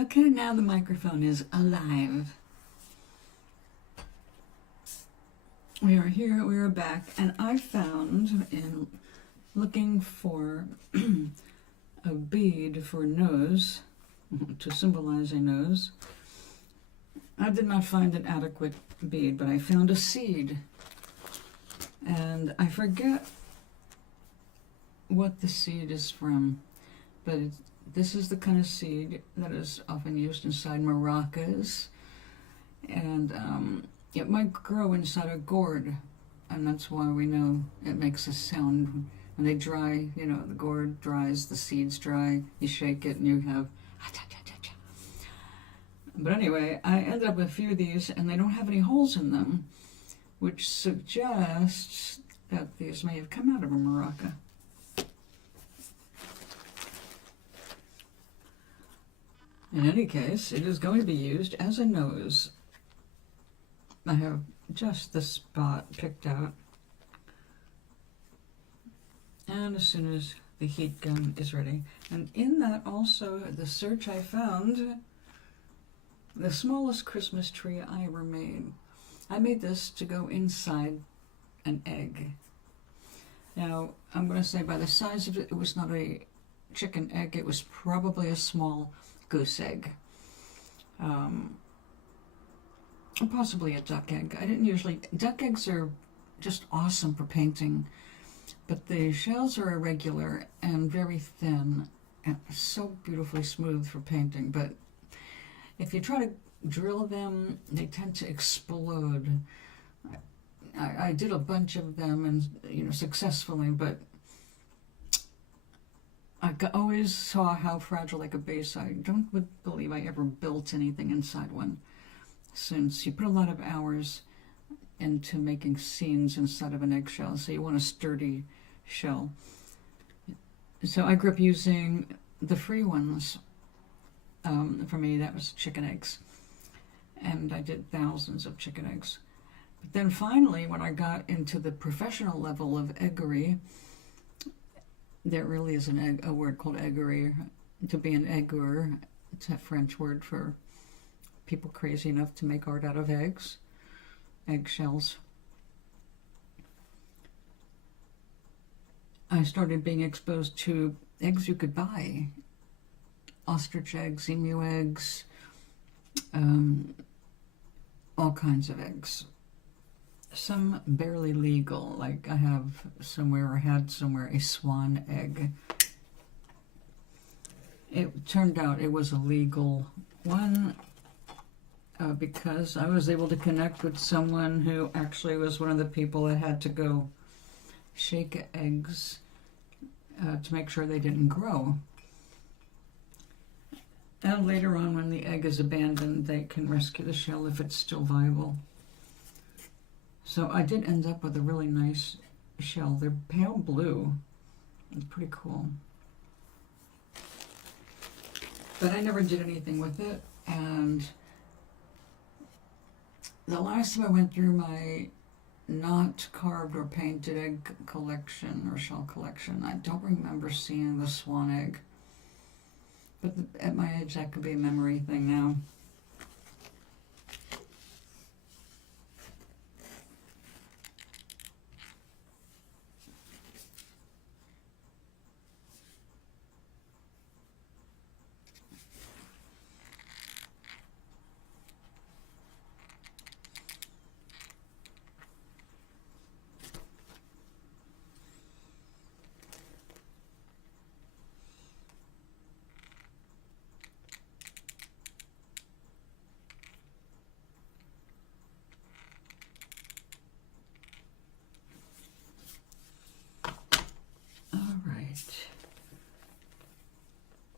Okay, now the microphone is alive. We are here, we are back, and I found in looking for a bead for nose, to symbolize a nose, I did not find an adequate bead, but I found a seed. And I forget what the seed is from, but this is the kind of seed that is often used inside maracas, and it might grow inside a gourd, and that's why we know it makes a sound. When they dry, you know, the gourd dries, the seeds dry, you shake it and you have ha-cha-cha-cha-cha. But anyway, I ended up with a few of these, and they don't have any holes in them, which suggests that these may have come out of a maraca. In any case, it is going to be used as a nose. I have just the spot picked out. And as soon as the heat gun is ready. And in that also, the search I found the smallest Christmas tree I ever made. I made this to go inside an egg. Now, I'm going to say by the size of it, it was not a chicken egg. It was probably a small goose egg. Possibly a duck egg. I didn't usually... Duck eggs are just awesome for painting, but the shells are irregular and very thin and so beautifully smooth for painting. But if you try to drill them, they tend to explode. I did a bunch of them, and successfully, but I always saw how fragile they could be, so I don't believe I ever built anything inside one, since you put a lot of hours into making scenes inside of an eggshell, so you want a sturdy shell. So I grew up using the free ones. For me, that was chicken eggs, and I did thousands of chicken eggs. But then finally, when I got into the professional level of eggery, there really is a word called eggery. To be an eggeur, it's a French word for people crazy enough to make art out of eggs, eggshells. I started being exposed to eggs you could buy. Ostrich eggs, emu eggs, all kinds of eggs. Some barely legal, like I have somewhere, or had somewhere, a swan egg. It turned out it was a legal one because I was able to connect with someone who actually was one of the people that had to go shake eggs to make sure they didn't grow. And later on, when the egg is abandoned, they can rescue the shell if it's still viable. So I did end up with a really nice shell. They're pale blue. It's pretty cool. But I never did anything with it. And the last time I went through my not carved or painted egg collection or shell collection, I don't remember seeing the swan egg. But at my age, that could be a memory thing now.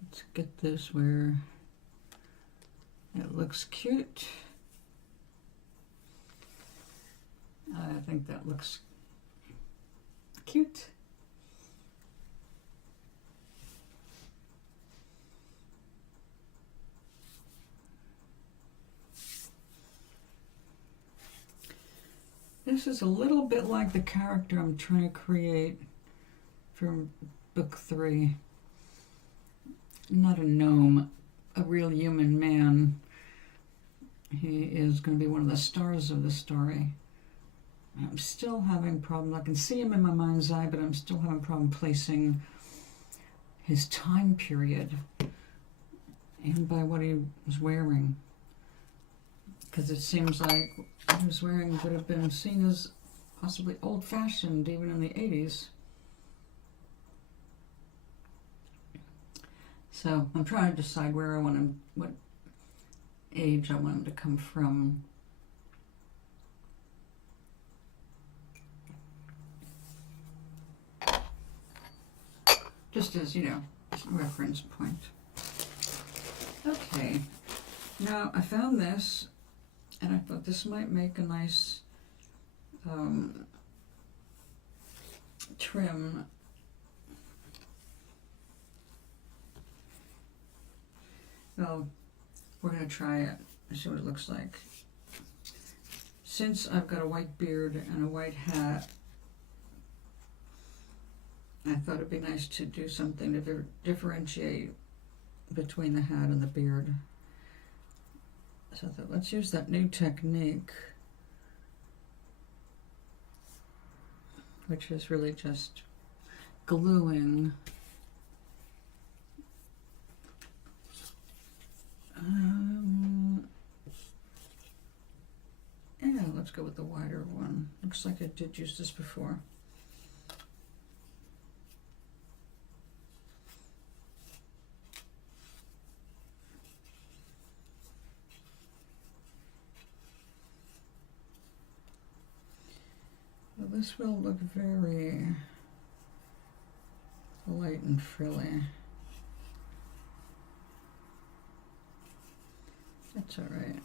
Let's get this where it looks cute. I think that looks cute. This is a little bit like the character I'm trying to create from book 3. Not a gnome, a real human man. He is going to be one of the stars of the story. I'm still having problem. I can see him in my mind's eye, but I'm still having a problem placing his time period and by what he was wearing. Because it seems like what he was wearing would have been seen as possibly old-fashioned even in the 80s. So I'm trying to decide where I want him, what age I want him to come from. Just as, a reference point. Okay, now I found this, and I thought this might make a nice trim. Well, we're going to try it and see what it looks like. Since I've got a white beard and a white hat, I thought it'd be nice to do something to differentiate between the hat and the beard. So I thought, let's use that new technique, which is really just gluing yeah, let's go with the wider one. Looks like I did use this before. Well, this will look very light and frilly. That's all right.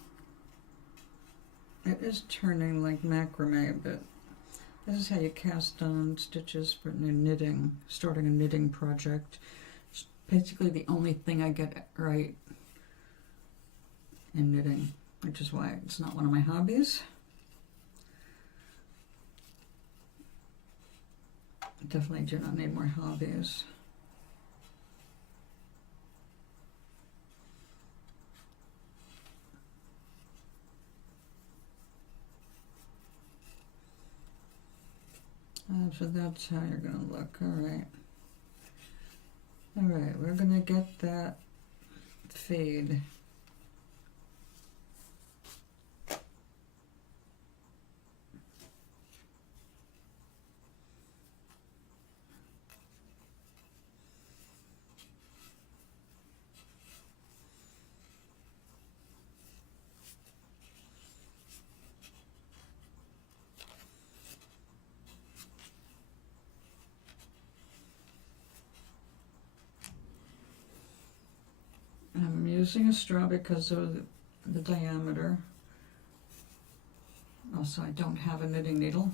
It is turning like macrame, but this is how you cast on stitches for knitting, starting a knitting project. It's basically the only thing I get right in knitting, which is why it's not one of my hobbies. I definitely do not need more hobbies. So that's how you're going to look. All right. All right, we're going to get that fade. I'm using a straw because of the diameter. Also, I don't have a knitting needle.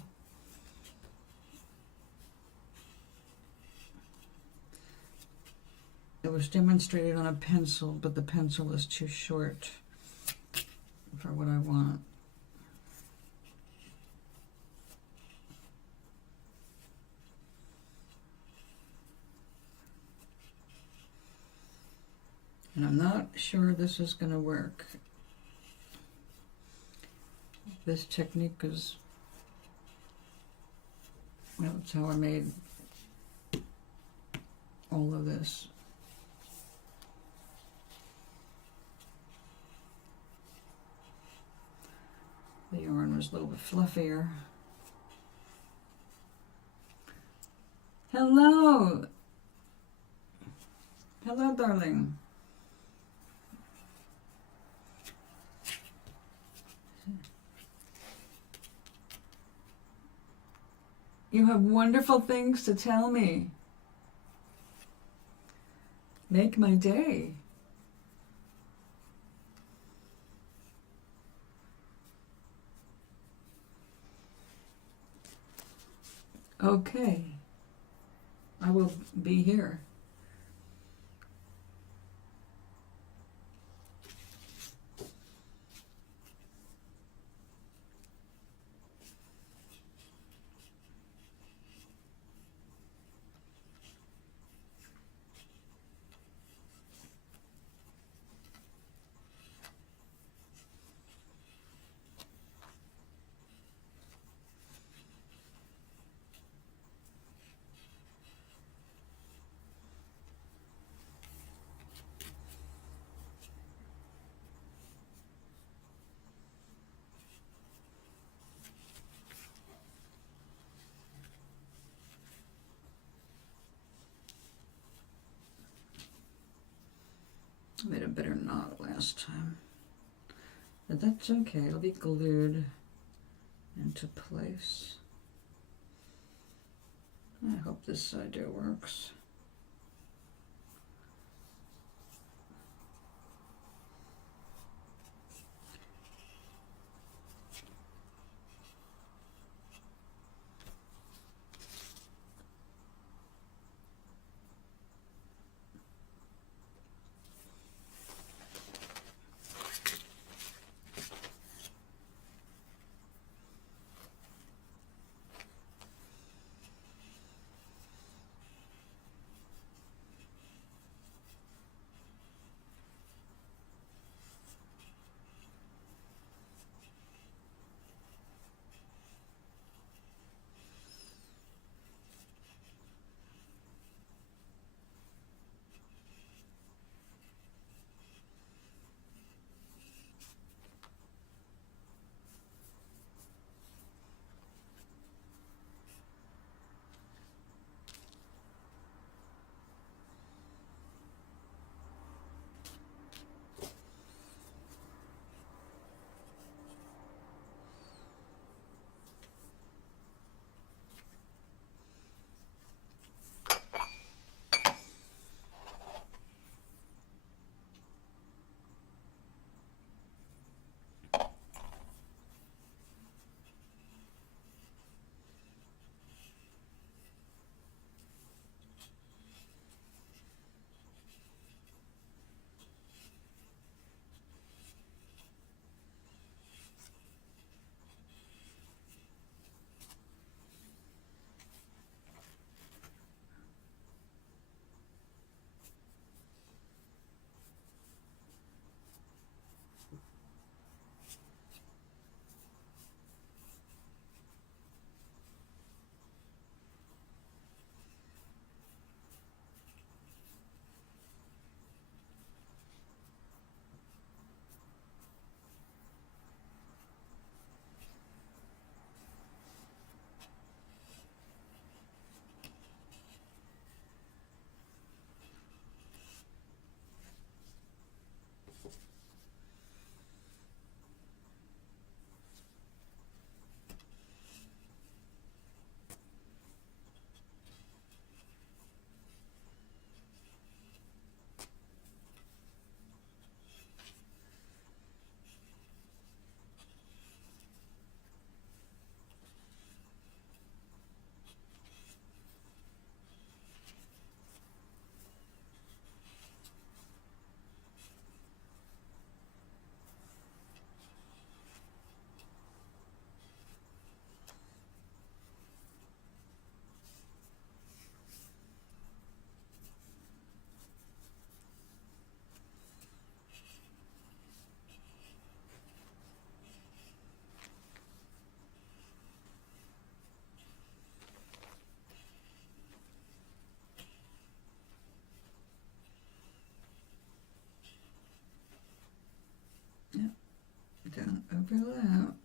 It was demonstrated on a pencil, but the pencil is too short for what I want. And I'm not sure this is going to work. This technique is, well, it's how I made all of this. The yarn was a little bit fluffier. Hello! Hello, darling. You have wonderful things to tell me. Make my day. Okay. I will be here. I made a better knot last time. But that's okay, it'll be glued into place. I hope this idea works. Don't overlap.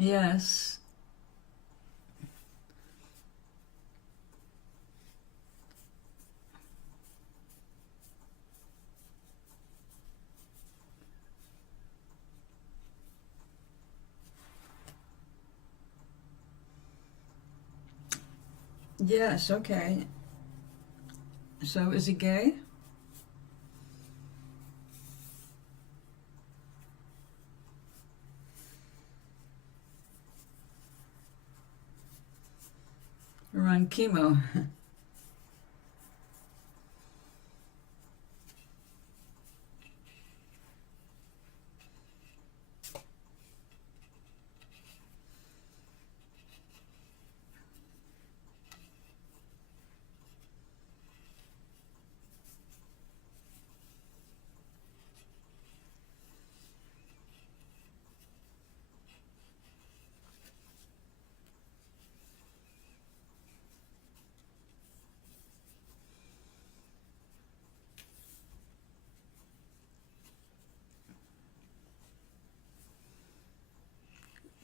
Yes. Yes, okay. So is he gay? Or on chemo?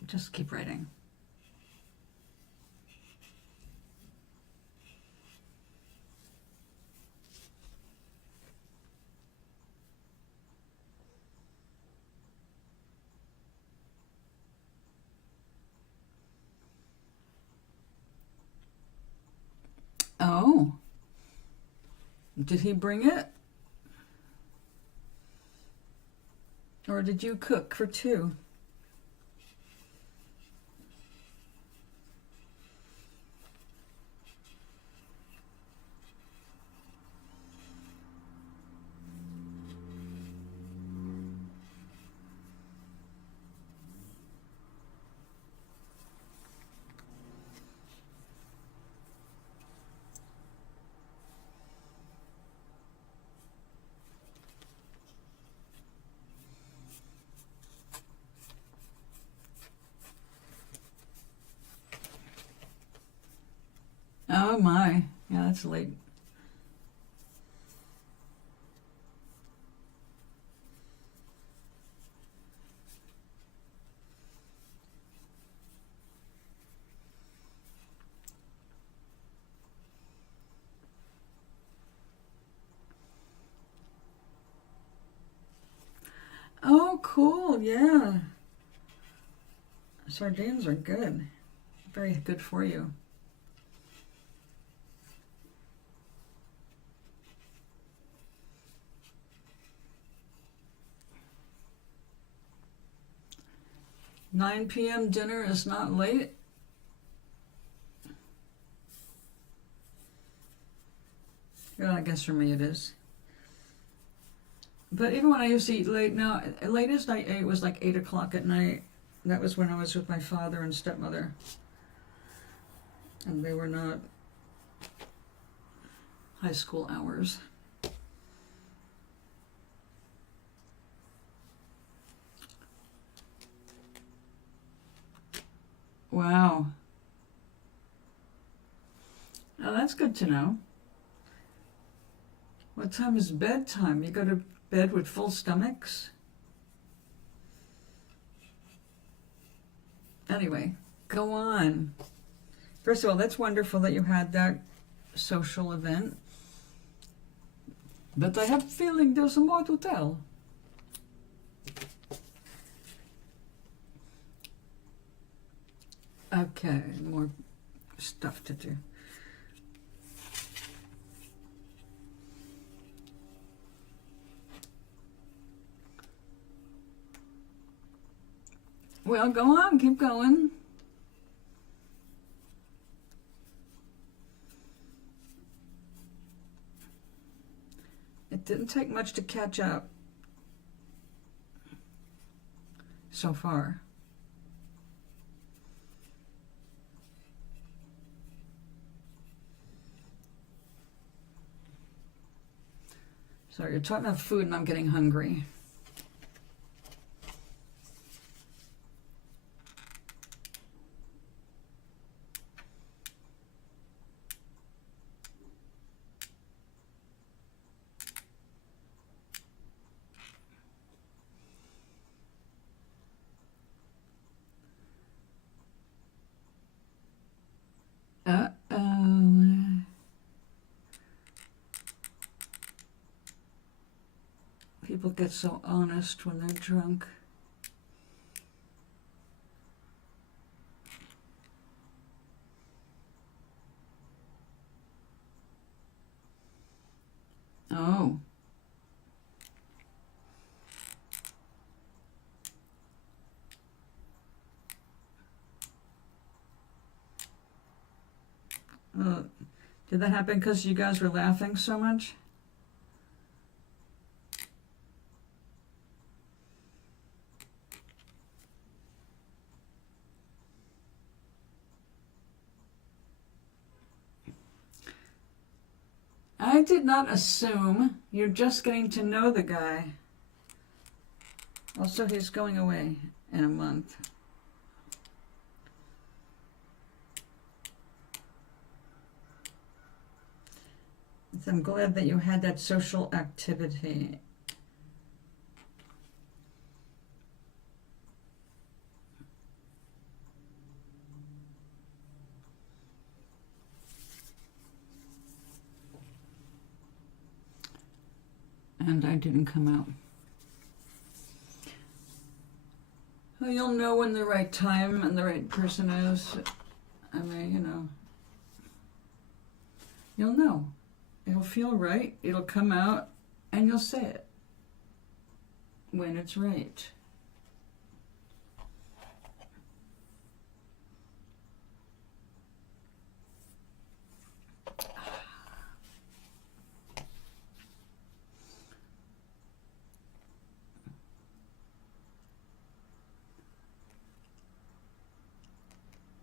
Just keep writing. Oh, did he bring it? Or did you cook for two? Oh my, yeah, that's late. Oh, cool, yeah. Sardines are good. Very good for you. Nine p.m. dinner is not late. Well, I guess for me it is. But even when I used to eat late, now, latest I ate was like 8 o'clock at night. That was when I was with my father and stepmother. And they were not high school hours. Wow. Oh, that's good to know. What time is bedtime? You go to bed with full stomachs? Anyway, go on. First of all, that's wonderful that you had that social event. But I have a feeling there's more to tell. Okay, more stuff to do. Well, go on, keep going. It didn't take much to catch up so far. Sorry, you're talking about food and I'm getting hungry. people get so honest when they're drunk. Oh. Did that happen because you guys were laughing so much? I did not assume. You're just getting to know the guy. Also, he's going away in a month. So I'm glad that you had that social activity. And I didn't come out. Well, you'll know when the right time and the right person is. I mean, you know. You'll know. It'll feel right. It'll come out and you'll say it when it's right.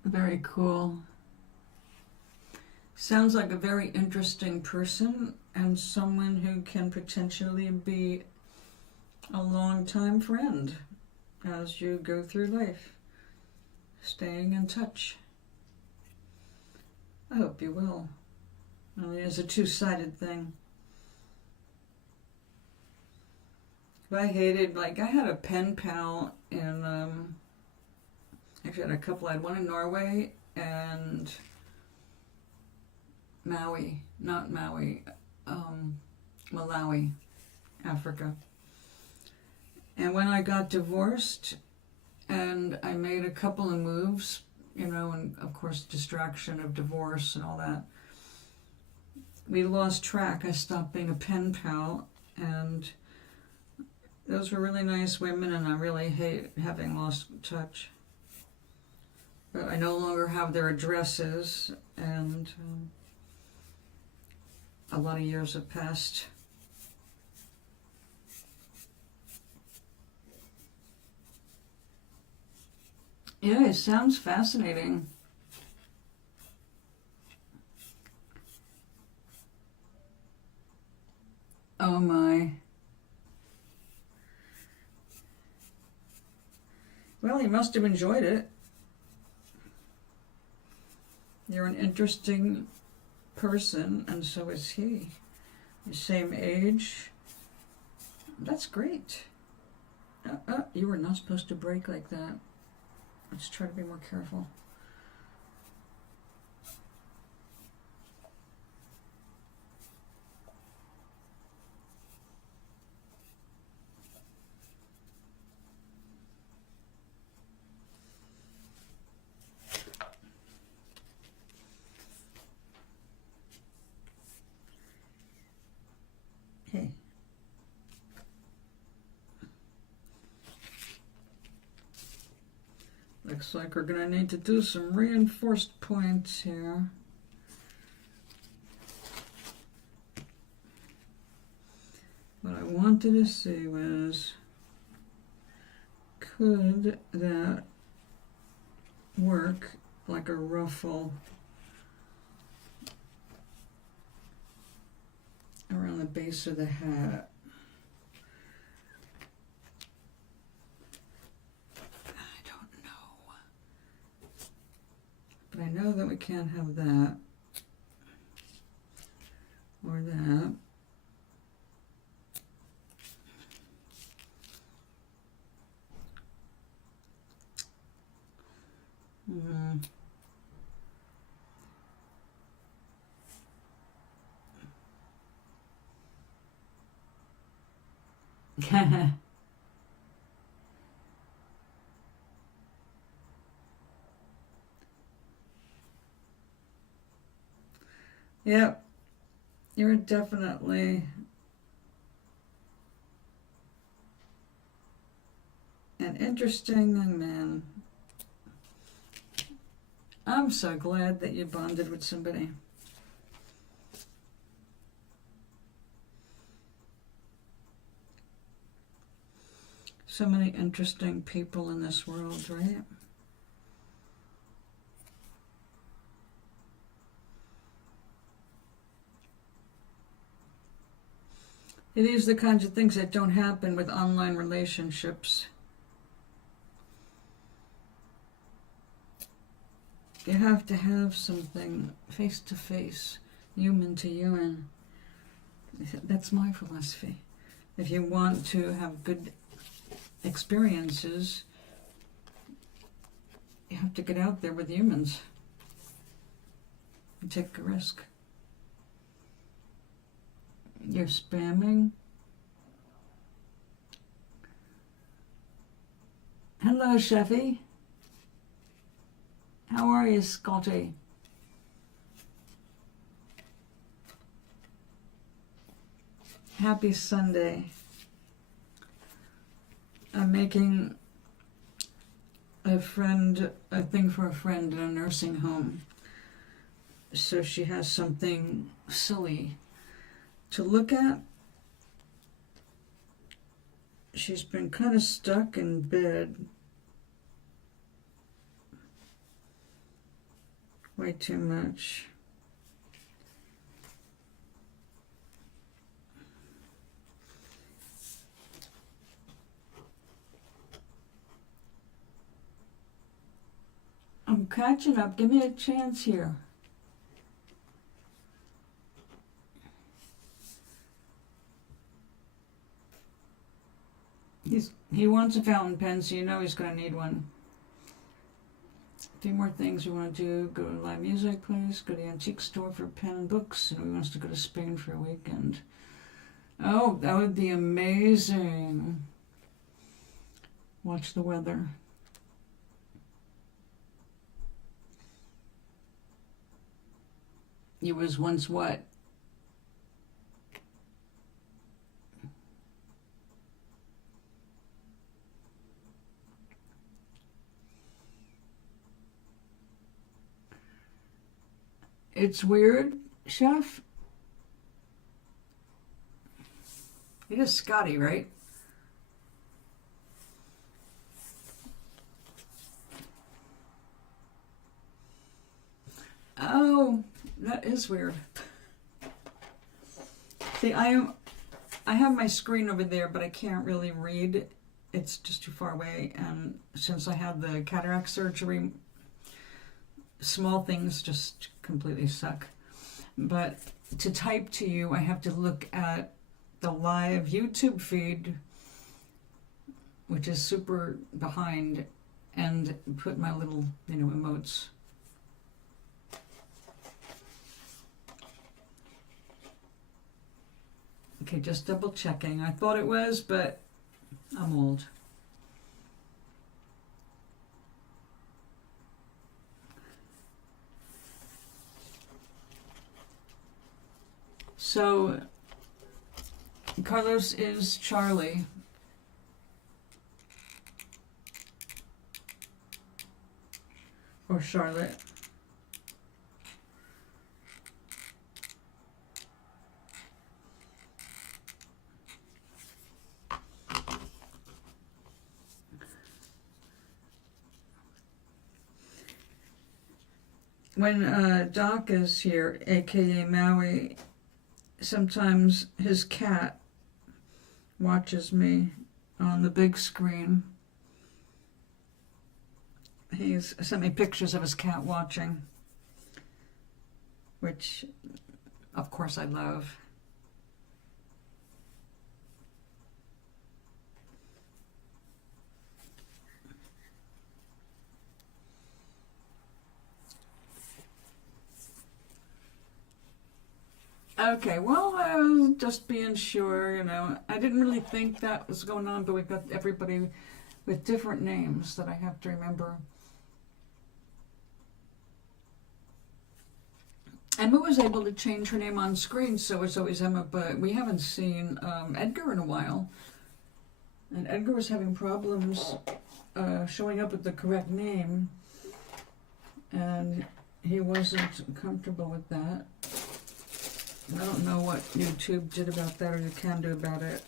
Very cool. Sounds like a very interesting person and someone who can potentially be a long-time friend as you go through life, staying in touch. I hope you will. I mean, it's a two-sided thing. I hated, like, I had a pen pal in, actually I had a couple. I had one in Norway and Maui, not Maui, Malawi, Africa. And when I got divorced and I made a couple of moves, you know, and of course distraction of divorce and all that, we lost track. I stopped being a pen pal, and those were really nice women, and I really hate having lost touch. But I no longer have their addresses, and a lot of years have passed. Yeah, it sounds fascinating. Oh my. Well, you must have enjoyed it. You're an interesting person, and so is he. The same age. That's great. You were not supposed to break like that. Let's try to be more careful. Okay. Looks like we're going to need to do some reinforced points here. What I wanted to see was, could that work like a ruffle around the base of the hat? But I know that we can't have that or that. Yep, you're definitely an interesting young man. I'm so glad that you bonded with somebody. So many interesting people in this world, right? These are the kinds of things that don't happen with online relationships. You have to have something face to face, human to human. That's my philosophy. If you want to have good experiences, you have to get out there with humans and take a risk. You're spamming. Hello, Chefy. How are you, Scotty? Happy Sunday. I'm making a thing for a friend in a nursing home. So she has something silly to look at. She's been kind of stuck in bed way too much. I'm catching up. Give me a chance here. He wants a fountain pen, so you know he's going to need one. A few more things we want to do. Go to a live music place, go to the antique store for pen and books, and he wants to go to Spain for a weekend. Oh, that would be amazing. Watch the weather. He was once what? It's weird, Chef. It is Scotty, right? Oh, that is weird. See, I have my screen over there, but I can't really read. It's just too far away, and since I had the cataract surgery, small things just completely suck. But to type to you, I have to look at the live YouTube feed, which is super behind, and put my little, emotes. Okay, just double checking. I thought it was, but I'm old. So, Carlos is Charlie. Or Charlotte. When Doc is here, aka Maui, sometimes his cat watches me on the big screen. He's sent me pictures of his cat watching, which, of course, I love. Okay, well, I was just being sure, you know. I didn't really think that was going on, but we've got everybody with different names that I have to remember. Emma was able to change her name on screen, so it's always Emma, but we haven't seen Edgar in a while. And Edgar was having problems showing up with the correct name, and he wasn't comfortable with that. I don't know what YouTube did about that or you can do about it.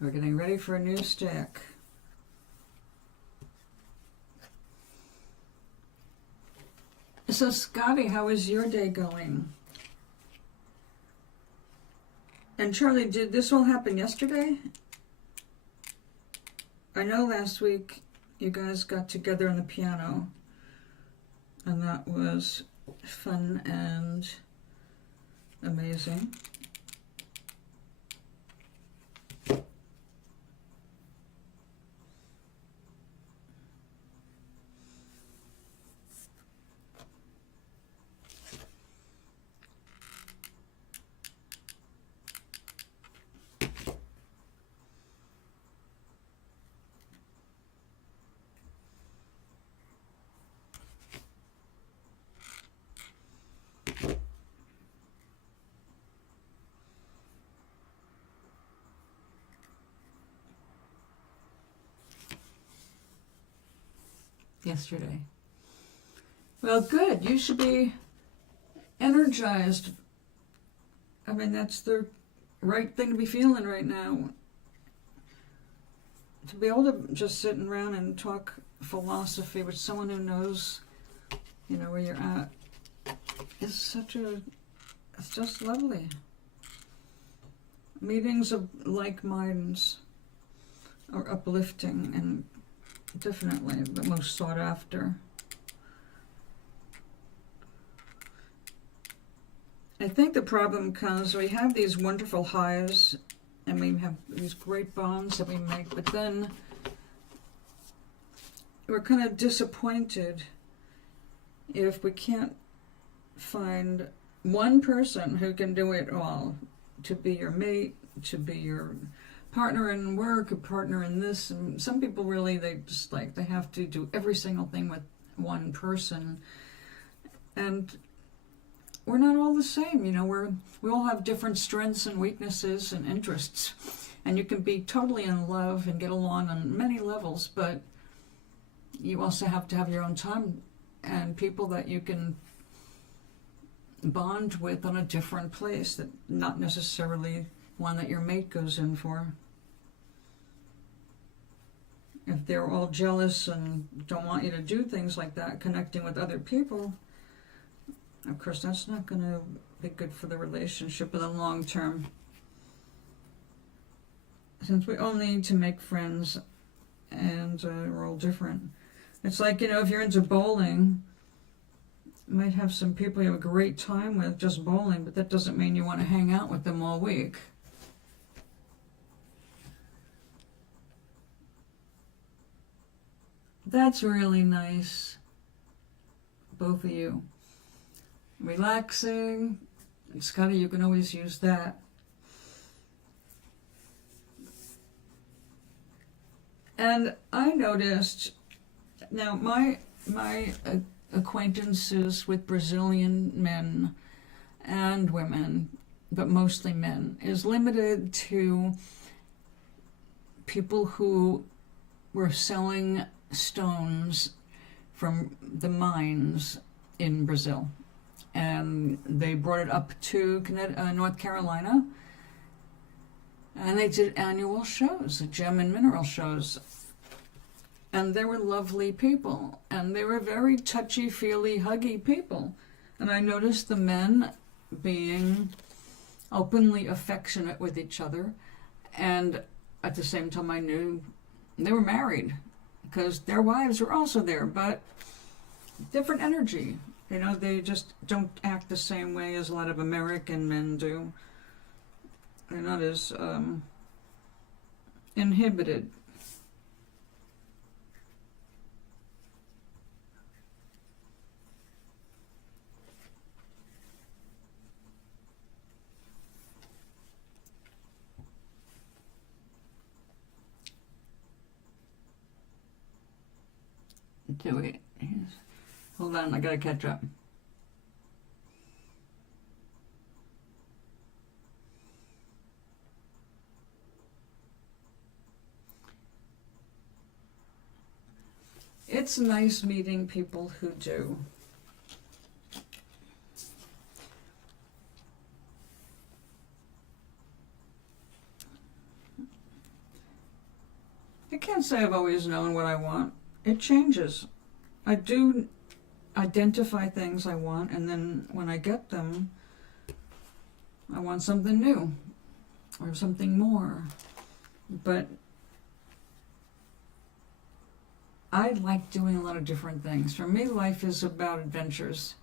We're getting ready for a new stack. So Scotty, how is your day going? And Charlie, did this all happen yesterday? I know last week you guys got together on the piano, and that was fun and amazing. Yesterday. Well, good. You should be energized. I mean, that's the right thing to be feeling right now. To be able to just sit around and talk philosophy with someone who knows, you know, where you're at is it's just lovely. Meetings of like minds are uplifting and definitely the most sought after. I think the problem comes, we have these wonderful highs and we have these great bonds that we make, but then we're kind of disappointed if we can't find one person who can do it all, to be your mate, to be your partner in work, a partner in this. And some people really, they have to do every single thing with one person. And we're not all the same, you know. We all have different strengths and weaknesses and interests. And you can be totally in love and get along on many levels, but you also have to have your own time and people that you can bond with on a different place, that not necessarily one that your mate goes in for. If they're all jealous and don't want you to do things like that, connecting with other people, of course that's not going to be good for the relationship in the long term. Since we all need to make friends, and we're all different. It's like, you know, if you're into bowling, you might have some people you have a great time with just bowling, but that doesn't mean you want to hang out with them all week. That's really nice, both of you. Relaxing. Scotty, you can always use that. And I noticed, now my acquaintances with Brazilian men and women, but mostly men, is limited to people who were selling stones from the mines in Brazil. And they brought it up to North Carolina, and they did annual shows, gem and mineral shows. And they were lovely people, and they were very touchy-feely, huggy people. And I noticed the men being openly affectionate with each other, and at the same time I knew they were married, because their wives were also there, but different energy. You know, they just don't act the same way as a lot of American men do. They're not as inhibited. into it. Hold on, I gotta catch up. It's nice meeting people who do. I can't say I've always known what I want. It changes. I do identify things I want, and then when I get them, I want something new or something more. But I like doing a lot of different things. For me, life is about adventures.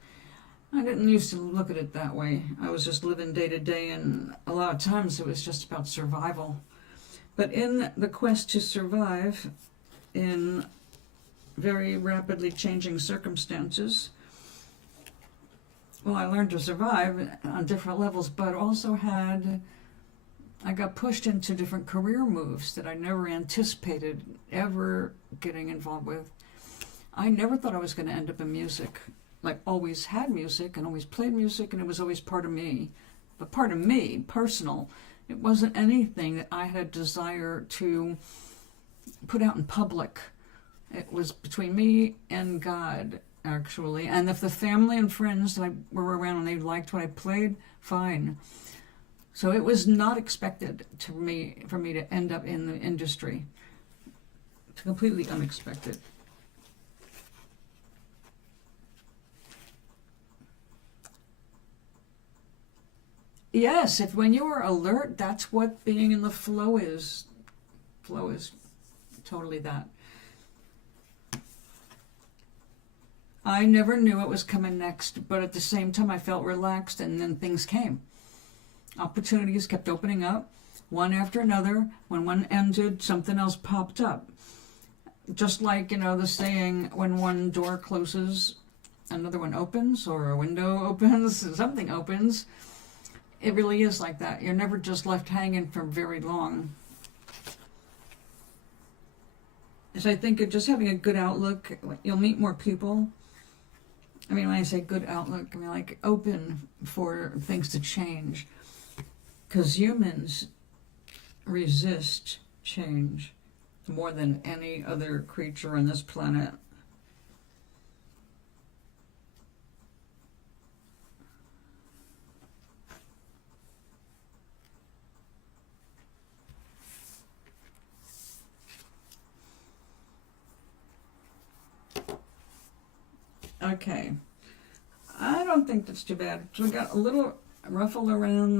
I didn't used to look at it that way. I was just living day to day, and a lot of times it was just about survival. But in the quest to survive in very rapidly changing circumstances, well, I learned to survive on different levels, but also I got pushed into different career moves that I never anticipated ever getting involved with. I never thought I was going to end up in music. Like, always had music and always played music, and it was always part of me. But part of me, personal, it wasn't anything that I had a desire to put out in public. It was between me and God, actually. And if the family and friends that I were around and they liked what I played, fine. So it was not expected for me to end up in the industry. It's completely unexpected. Yes, if when you are alert, that's what being in the flow is. Flow is totally that. I never knew what was coming next, but at the same time I felt relaxed, and then things came. Opportunities kept opening up, one after another. When one ended, something else popped up. Just like, the saying, when one door closes, another one opens, or a window opens, something opens. It really is like that. You're never just left hanging for very long. So I think just having a good outlook, you'll meet more people. I mean, when I say good outlook, I mean like open for things to change. Because humans resist change more than any other creature on this planet. Okay, I don't think that's too bad. So we got a little ruffle around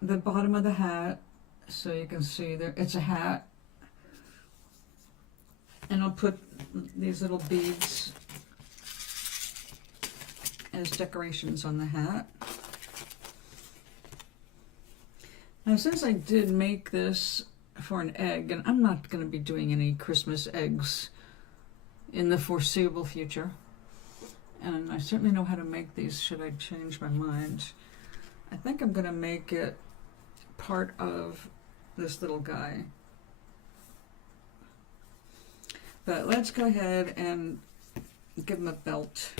the bottom of the hat, so you can see there it's a hat. And I'll put these little beads as decorations on the hat. Now, since I did make this for an egg, and I'm not going to be doing any Christmas eggs in the foreseeable future, and I certainly know how to make these should I change my mind, I think I'm going to make it part of this little guy. But let's go ahead and give him a belt.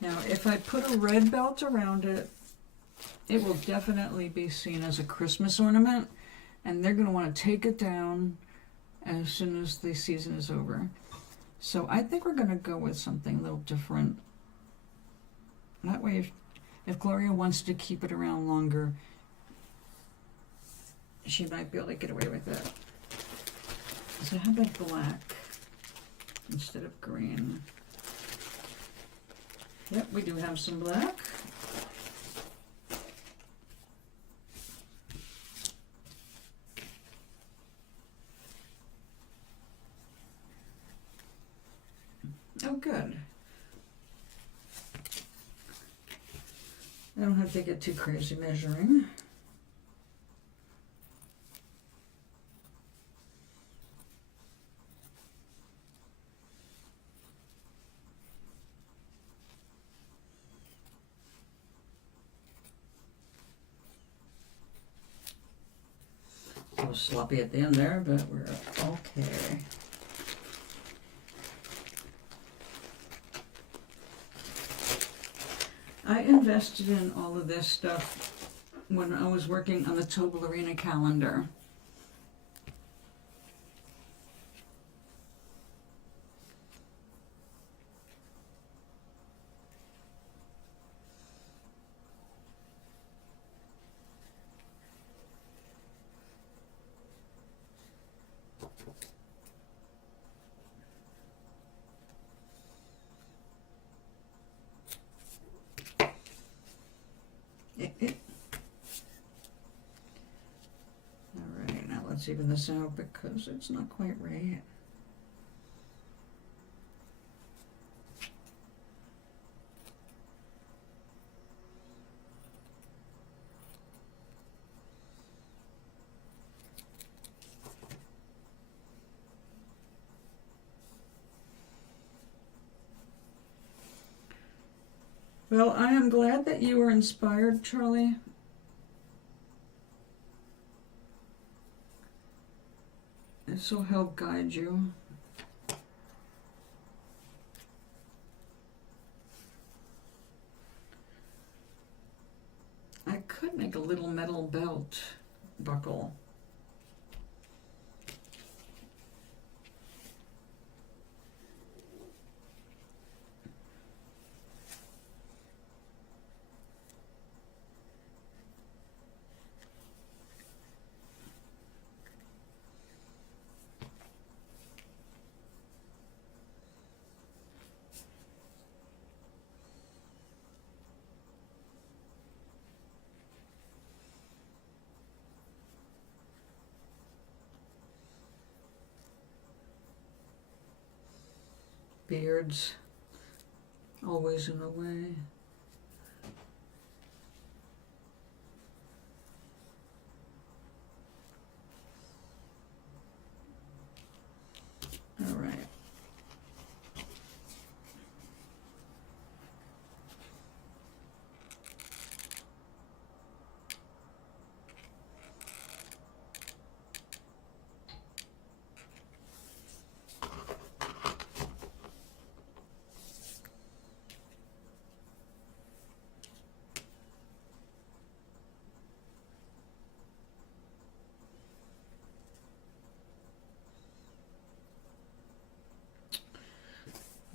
Now, if I put a red belt around it, it will definitely be seen as a Christmas ornament, and they're going to want to take it down as soon as the season is over. So I think we're going to go with something a little different. That way, if Gloria wants to keep it around longer, she might be able to get away with it. So how about black instead of green? Yep, we do have some black. Oh, good. I don't have to get too crazy measuring. little sloppy at the end there, but we're okay. I invested in all of this stuff when I was working on the Toblerone calendar. Alright, now let's even this out because it's not quite right. Well, I am glad that you were inspired, Charlie. This will help guide you. I could make a little metal belt buckle. Beards always in the way. All right.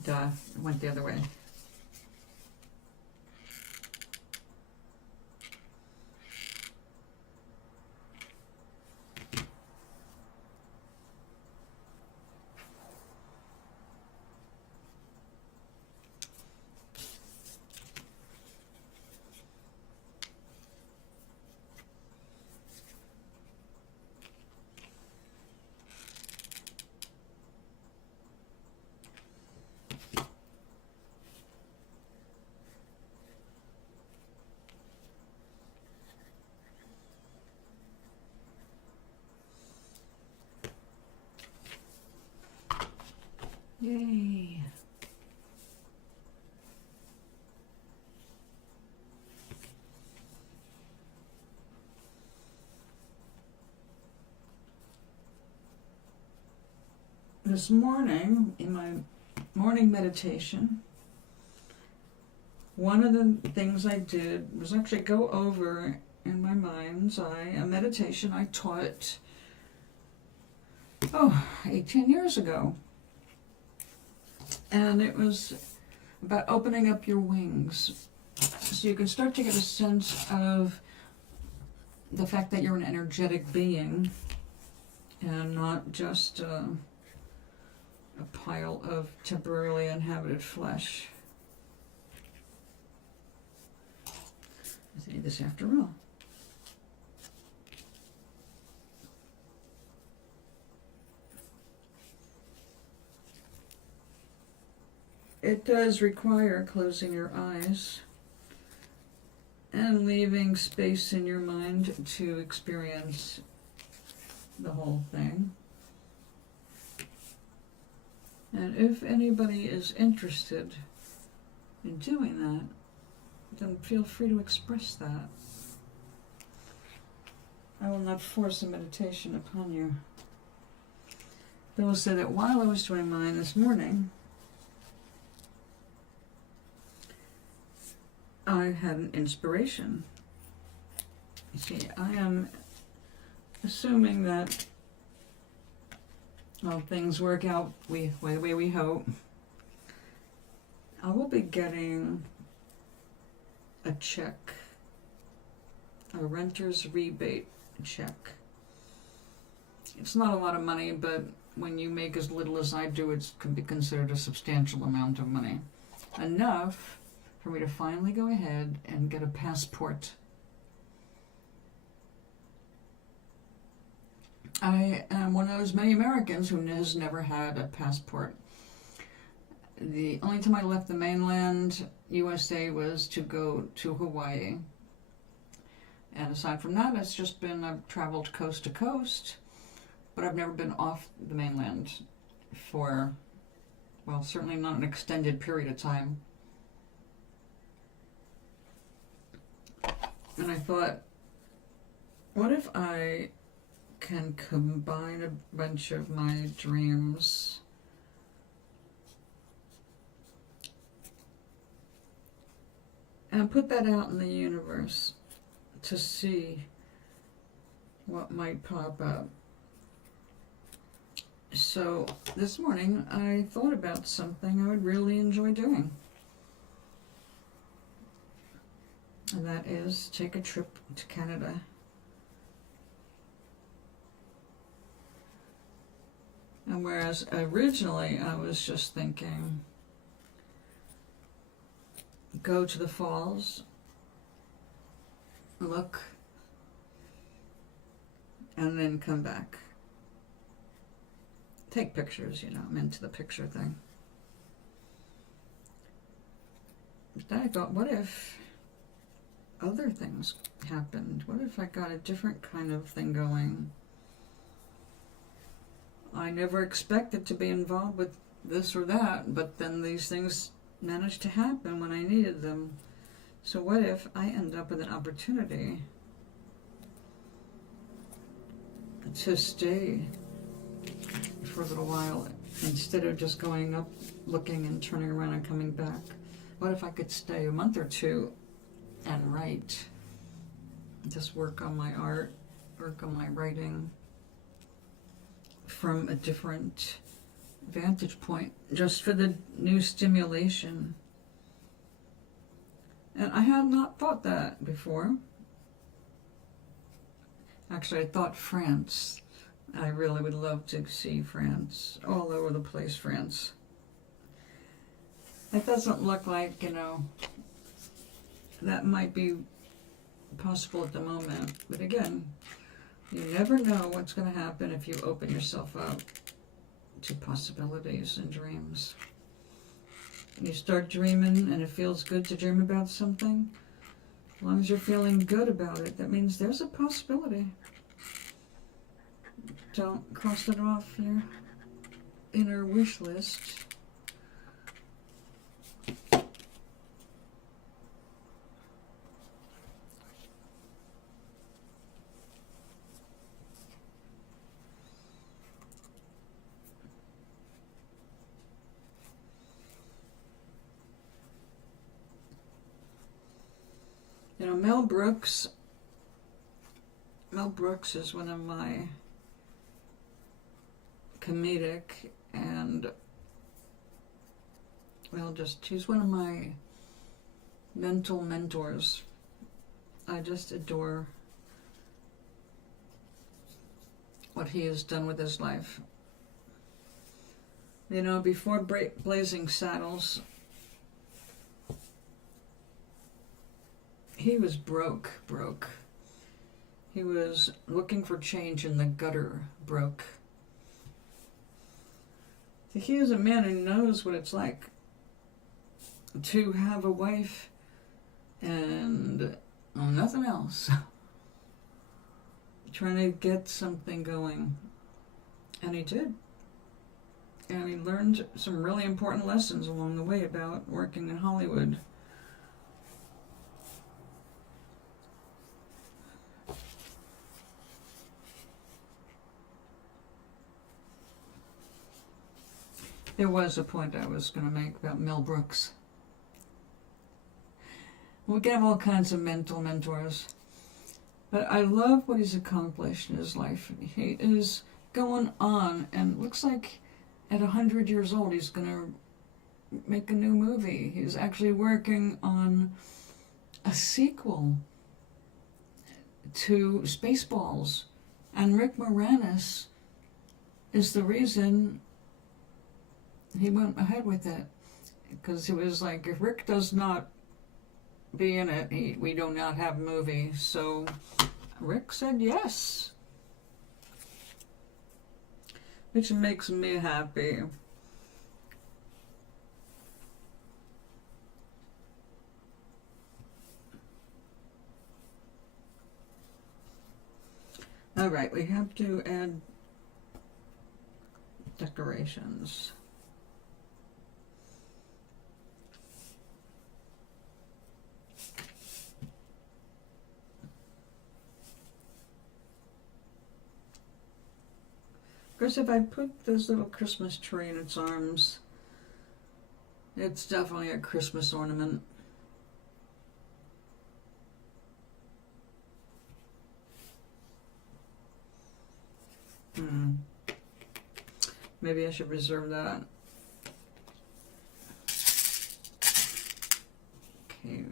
Duh, it went the other way. Yay. This morning, in my morning meditation, one of the things I did was actually go over in my mind's eye a meditation I taught, 18 years ago. And it was about opening up your wings so you can start to get a sense of the fact that you're an energetic being and not just a pile of temporarily inhabited flesh. I need this after all. It does require closing your eyes and leaving space in your mind to experience the whole thing. And if anybody is interested in doing that, then feel free to express that. I will not force a meditation upon you. I will say that while I was doing mine this morning, I had an inspiration. You see, I am assuming that all things work out the way we hope. I will be getting a check, a renter's rebate check. It's not a lot of money, but when you make as little as I do, it can be considered a substantial amount of money. Enough for me to finally go ahead and get a passport. I am one of those many Americans who has never had a passport. The only time I left the mainland USA was to go to Hawaii. And aside from that, it's just been, I've traveled coast to coast, but I've never been off the mainland for, well, certainly not an extended period of time. And I thought, what if I can combine a bunch of my dreams and put that out in the universe to see what might pop up. So this morning I thought about something I would really enjoy doing. And that is take a trip to Canada. And whereas originally I was just thinking, go to the falls, look, and then come back. Take pictures, you know, I'm into the picture thing. But then I thought, what if other things happened? What if I got a different kind of thing going? I never expected to be involved with this or that, but then these things managed to happen when I needed them. So what if I end up with an opportunity to stay for a little while instead of just going up, looking and turning around and coming back? What if I could stay a month or two and write, just work on my art, work on my writing from a different vantage point, just for the new stimulation? And I had not thought that before. Actually, I thought France. I really would love to see France, all over the place, France. It doesn't look like, you know, that might be possible at the moment. But again, you never know what's going to happen if you open yourself up to possibilities and dreams. You start dreaming and it feels good to dream about something. As long as you're feeling good about it, that means there's a possibility. Don't cross it off your inner wish list. You know, Mel Brooks is one of my comedic and, well, he's one of my mental mentors. I just adore what he has done with his life. You know, before Blazing Saddles, he was broke. He was looking for change in the gutter, broke. He is a man who knows what it's like to have a wife and nothing else. Trying to get something going. And he did. And he learned some really important lessons along the way about working in Hollywood. There was a point I was going to make about Mel Brooks. We can have all kinds of mental mentors. But I love what he's accomplished in his life. He is going on, and looks like at 100 years old he's going to make a new movie. He's actually working on a sequel to Spaceballs. And Rick Moranis is the reason he went ahead with it. Because it was like, if Rick does not be in it, we do not have a movie. So Rick said yes, which makes me happy. All right, we have to add decorations. Of course, if I put this little Christmas tree in its arms, it's definitely a Christmas ornament. Maybe I should reserve that. Okay.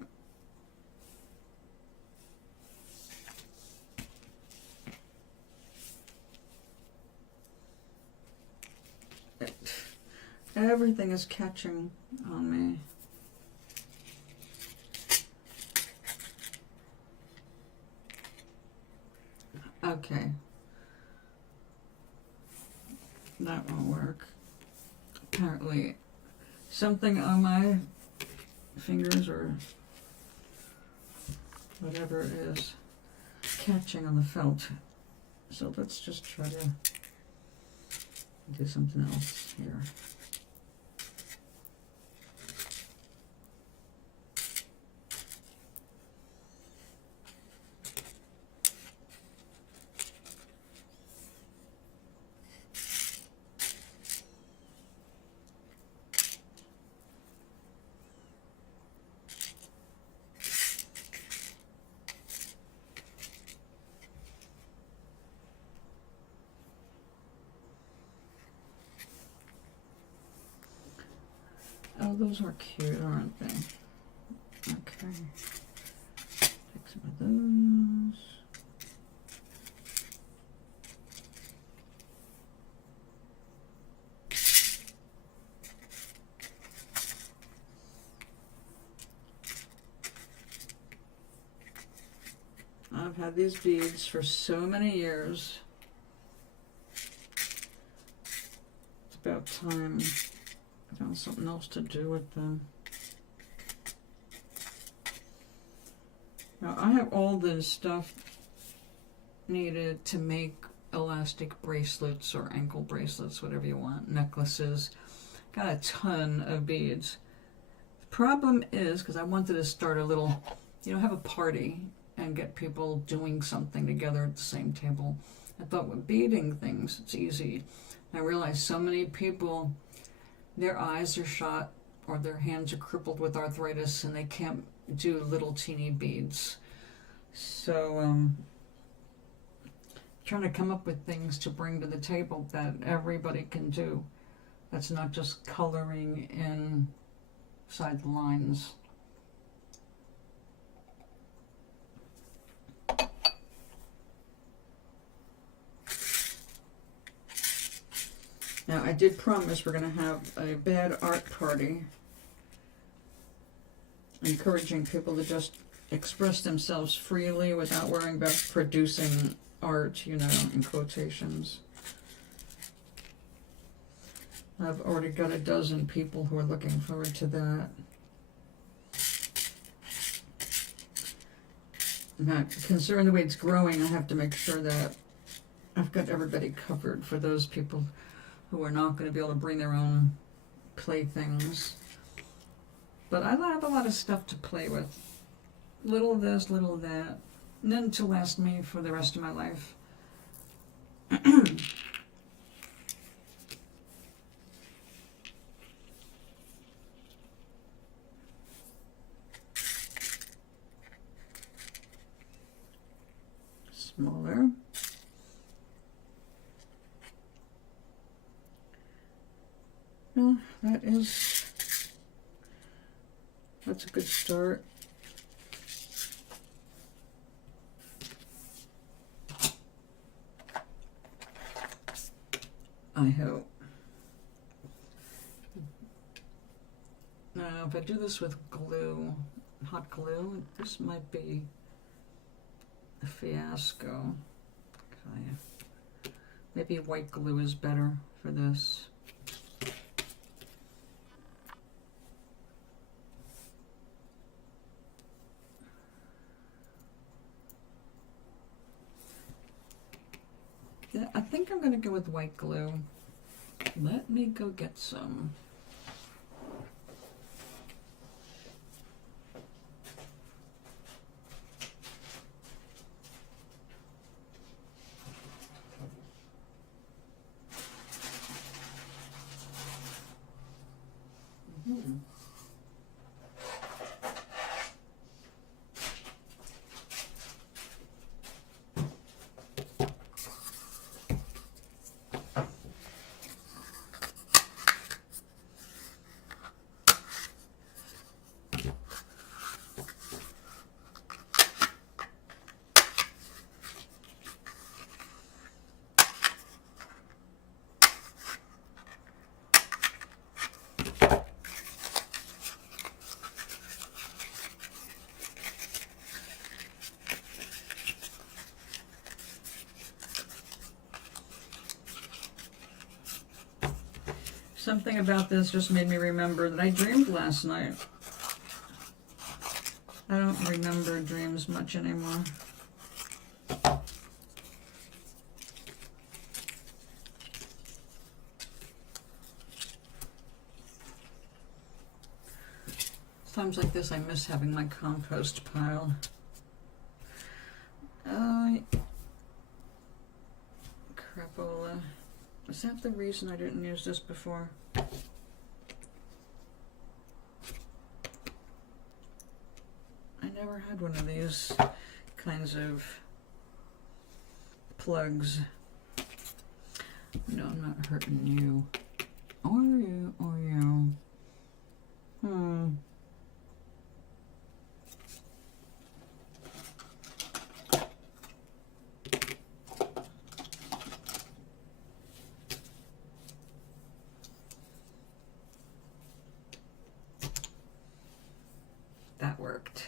Everything is catching on me. Okay. That won't work. Apparently, something on my fingers or whatever it is catching on the felt. So let's just try to do something else here. Oh, those are cute, aren't they? Okay. Take some of those. I've had these beads for so many years. It's about time I found something else to do with them. Now I have all this stuff needed to make elastic bracelets or ankle bracelets, whatever you want, necklaces. Got a ton of beads. The problem is, because I wanted to start a little, have a party and get people doing something together at the same table. I thought with beading things, it's easy. I realized so many people, their eyes are shot or their hands are crippled with arthritis and they can't do little teeny beads. So trying to come up with things to bring to the table that everybody can do. That's not just coloring inside the lines. Now, I did promise we're going to have a bad art party, encouraging people to just express themselves freely without worrying about producing art, in quotations. I've already got a dozen people who are looking forward to that. Now, considering the way it's growing, I have to make sure that I've got everybody covered for those people who are not going to be able to bring their own playthings. But I have a lot of stuff to play with. Little of this, little of that. And then to last me for the rest of my life. smaller. Well, that's a good start. I hope. Now, if I do this with glue, hot glue, this might be a fiasco. Maybe white glue is better for this. Yeah, I think I'm going to go with white glue. Let me go get some. Something about this just made me remember that I dreamed last night. I don't remember dreams much anymore. Times like this, I miss having my compost pile. Crapola. Is that the reason I didn't use this before? I never had one of these kinds of plugs. No, I'm not hurting you. Or you, or you. That worked.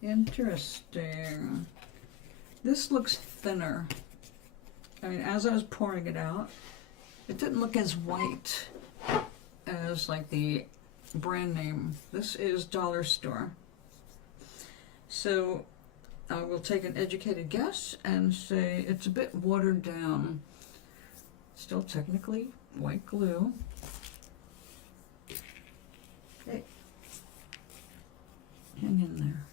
Interesting. This looks thinner. I mean, as I was pouring it out, it didn't look as white as like the brand name. This is dollar store. So I will take an educated guess and say it's a bit watered down. Still technically white glue. Okay. Hang in there.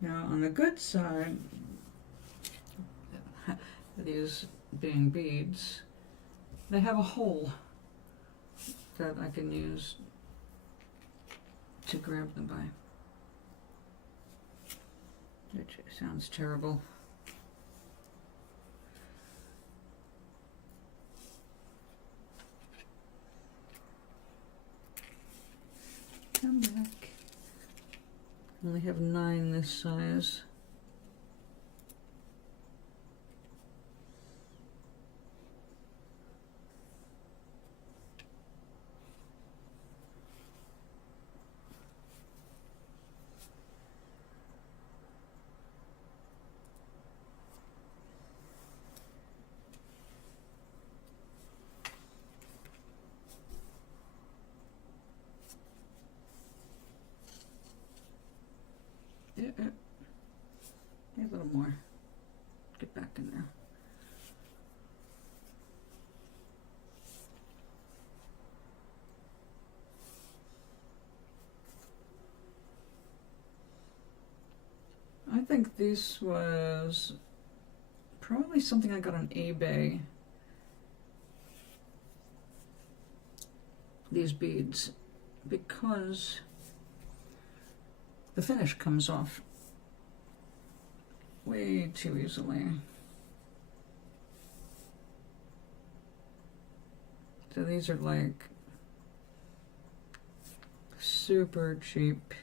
Now on the good side, these being beads, they have a hole that I can use to grab them by, which sounds terrible. Come back. Only have 9 this size. This was probably something I got on eBay. These beads, because the finish comes off way too easily. So these are like super cheap.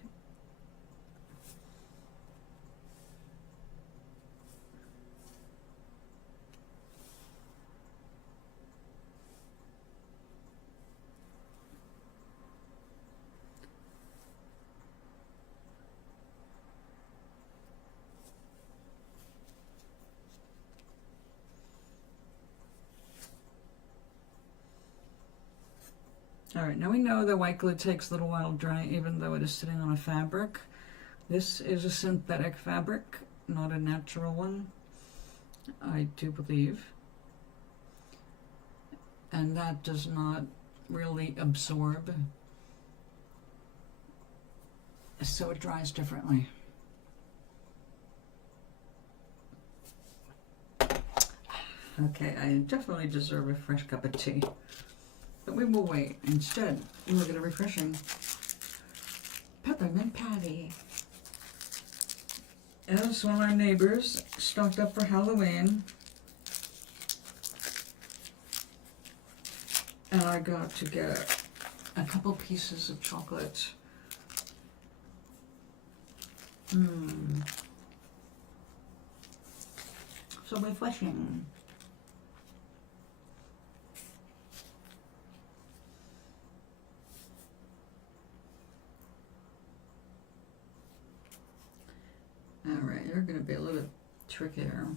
Alright, now we know that white glue takes a little while to dry even though it is sitting on a fabric. This is a synthetic fabric, not a natural one, I do believe. And that does not really absorb, so it dries differently. Okay, I definitely deserve a fresh cup of tea. But we will wait. Instead, we'll get a refreshing peppermint patty. As one of our neighbors stocked up for Halloween. And I got to get a couple pieces of chocolate. So refreshing. Alright, you're going to be a little bit trickier.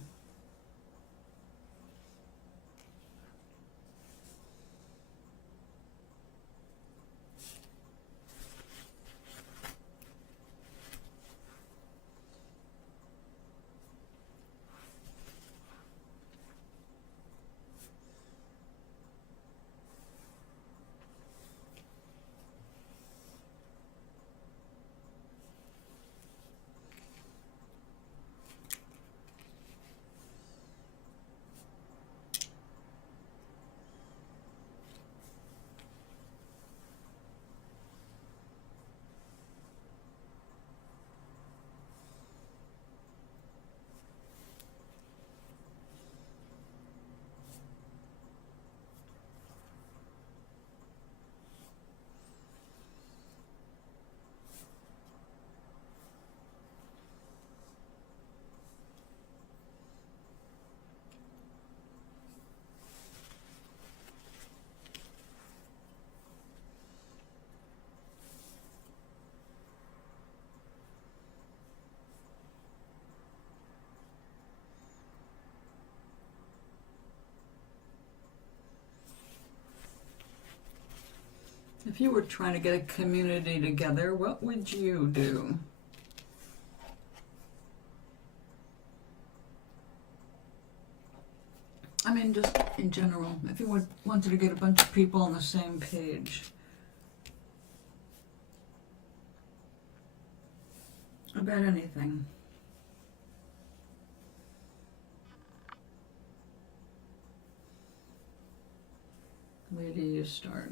If you were trying to get a community together, what would you do? I mean, just in general, if you wanted to get a bunch of people on the same page about anything. Where do you start?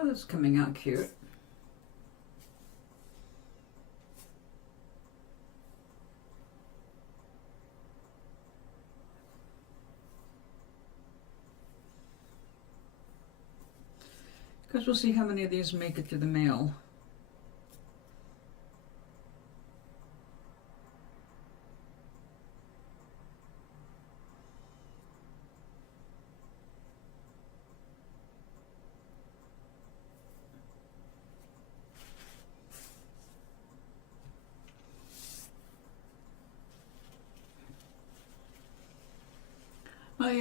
Oh, that's coming out cute. Because we'll see how many of these make it through the mail.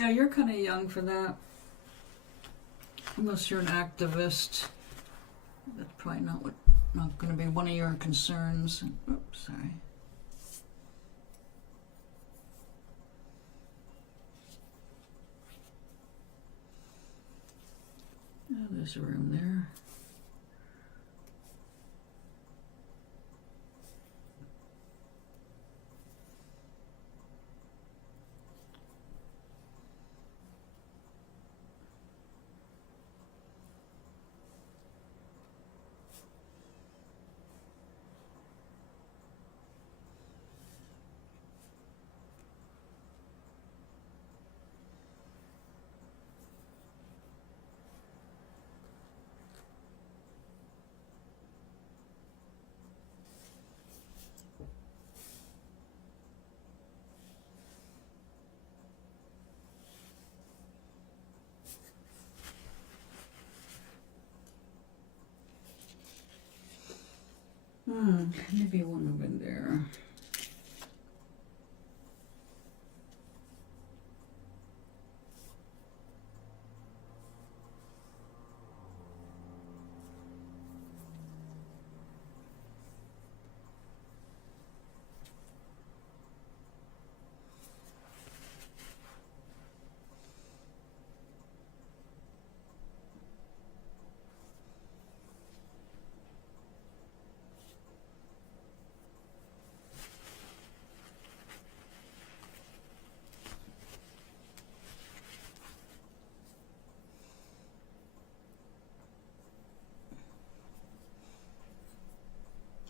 Yeah, you're kind of young for that. Unless you're an activist. That's probably not going to be one of your concerns. Oops, sorry. Oh, there's a room there. Maybe one over there.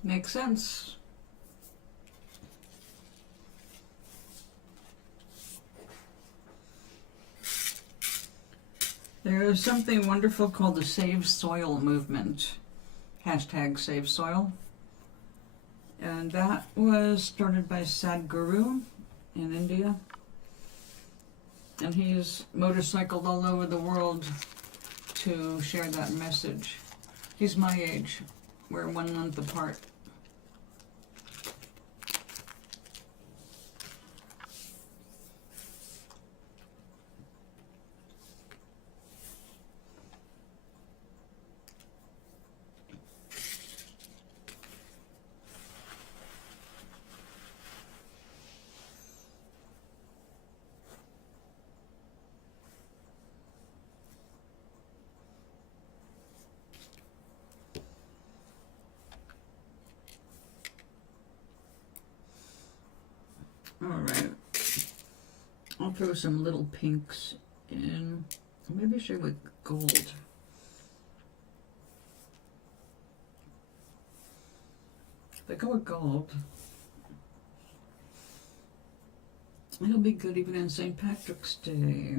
Makes sense. There's something wonderful called the Save Soil movement. Hashtag Save Soil. And that was started by Sadhguru in India. And he's motorcycled all over the world to share that message. He's my age. We're 1 month apart. Alright, I'll throw some little pinks in, maybe shade with gold. If I go with gold, it'll be good even on St. Patrick's Day.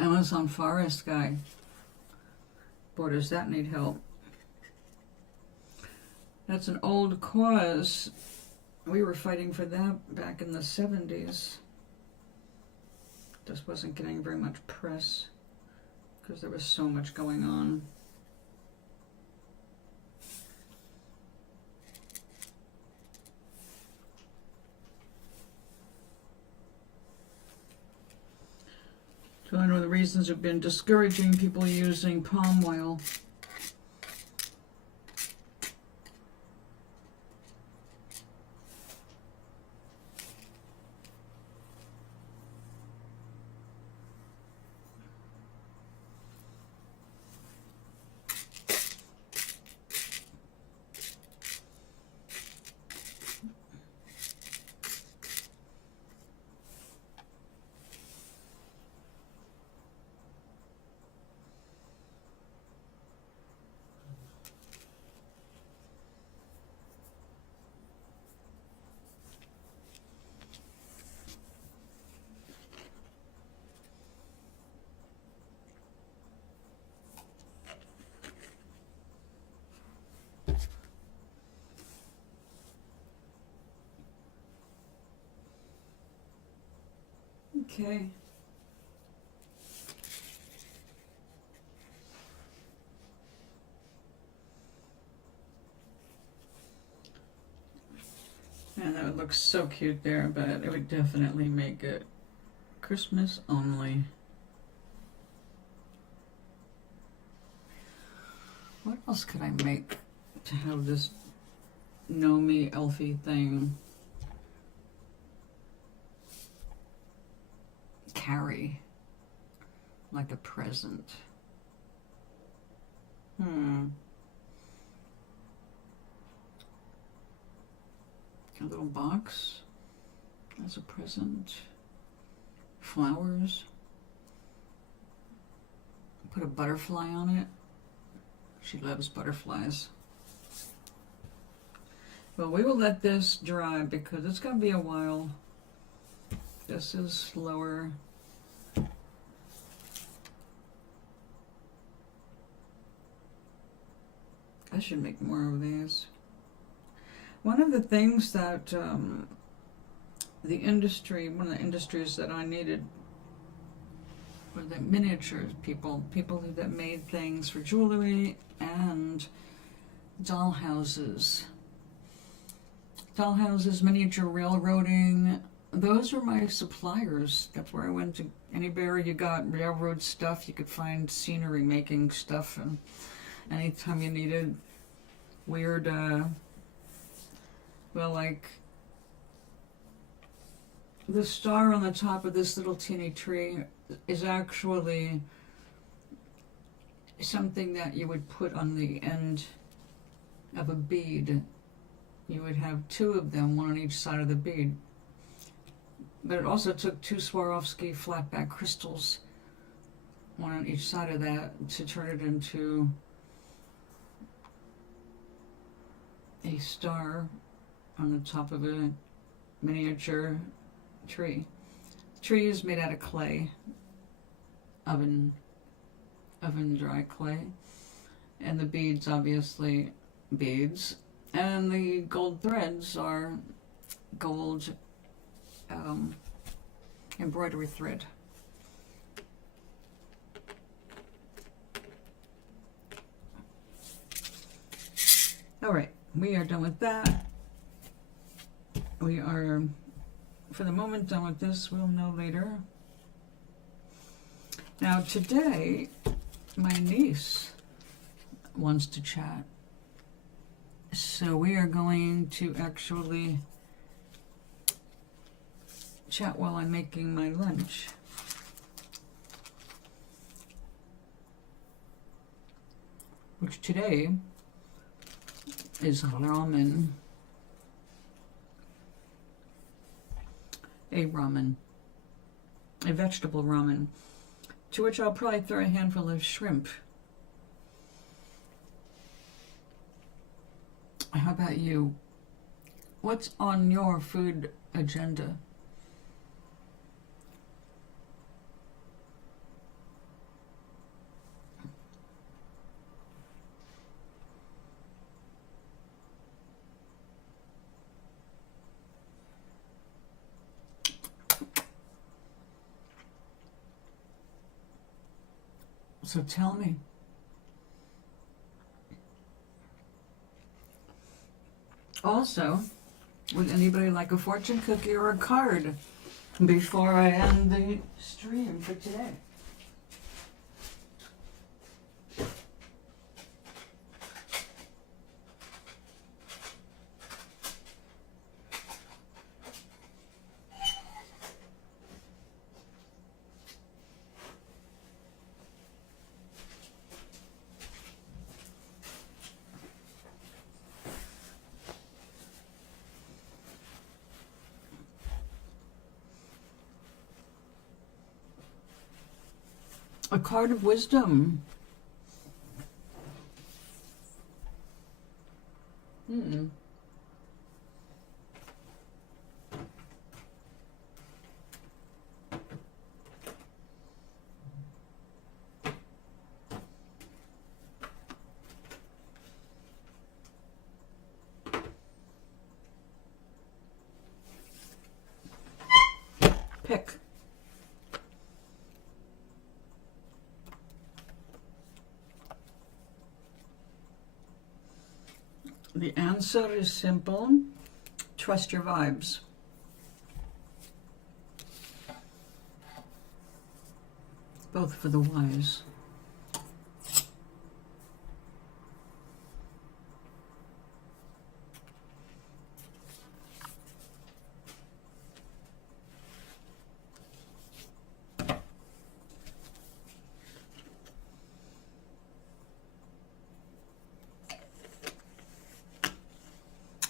Amazon forest guy. Boy, does that need help. That's an old cause. We were fighting for that back in the 70s. Just wasn't getting very much press because there was so much going on. So one of the reasons have been discouraging people using palm oil. Okay. And that would look so cute there, but it would definitely make it Christmas only. What else could I make to have this know me elfie thing carry like a present? A little box as a present. Flowers. Put a butterfly on it. She loves butterflies. Well, we will let this dry because it's going to be a while. This is slower. I should make more of these. One of the things that the industry, one of the industries that I needed were the miniatures people that made things for jewelry and dollhouses. Dollhouses, miniature railroading. Those were my suppliers. That's where I went to. Anywhere you got railroad stuff, you could find scenery making stuff. And anytime you needed weird, well, like the star on the top of this little teeny tree is actually something that you would put on the end of a bead. You would have two of them, one on each side of the bead. But it also took two Swarovski flatback crystals, one on each side of that, to turn it into a star on the top of a miniature tree. The tree is made out of clay, oven dry clay, and the beads, obviously beads, and the gold threads are gold embroidery thread. All right, we are done with that. We are, for the moment, done with this. We'll know later. Now today, my niece wants to chat. So we are going to actually chat while I'm making my lunch. Which today is ramen. A vegetable ramen, to which I'll probably throw a handful of shrimp. How about you? What's on your food agenda? So tell me. Also, would anybody like a fortune cookie or a card before I end the stream for today? A card of wisdom. Pick. The answer is simple. Trust your vibes. Both for the wise.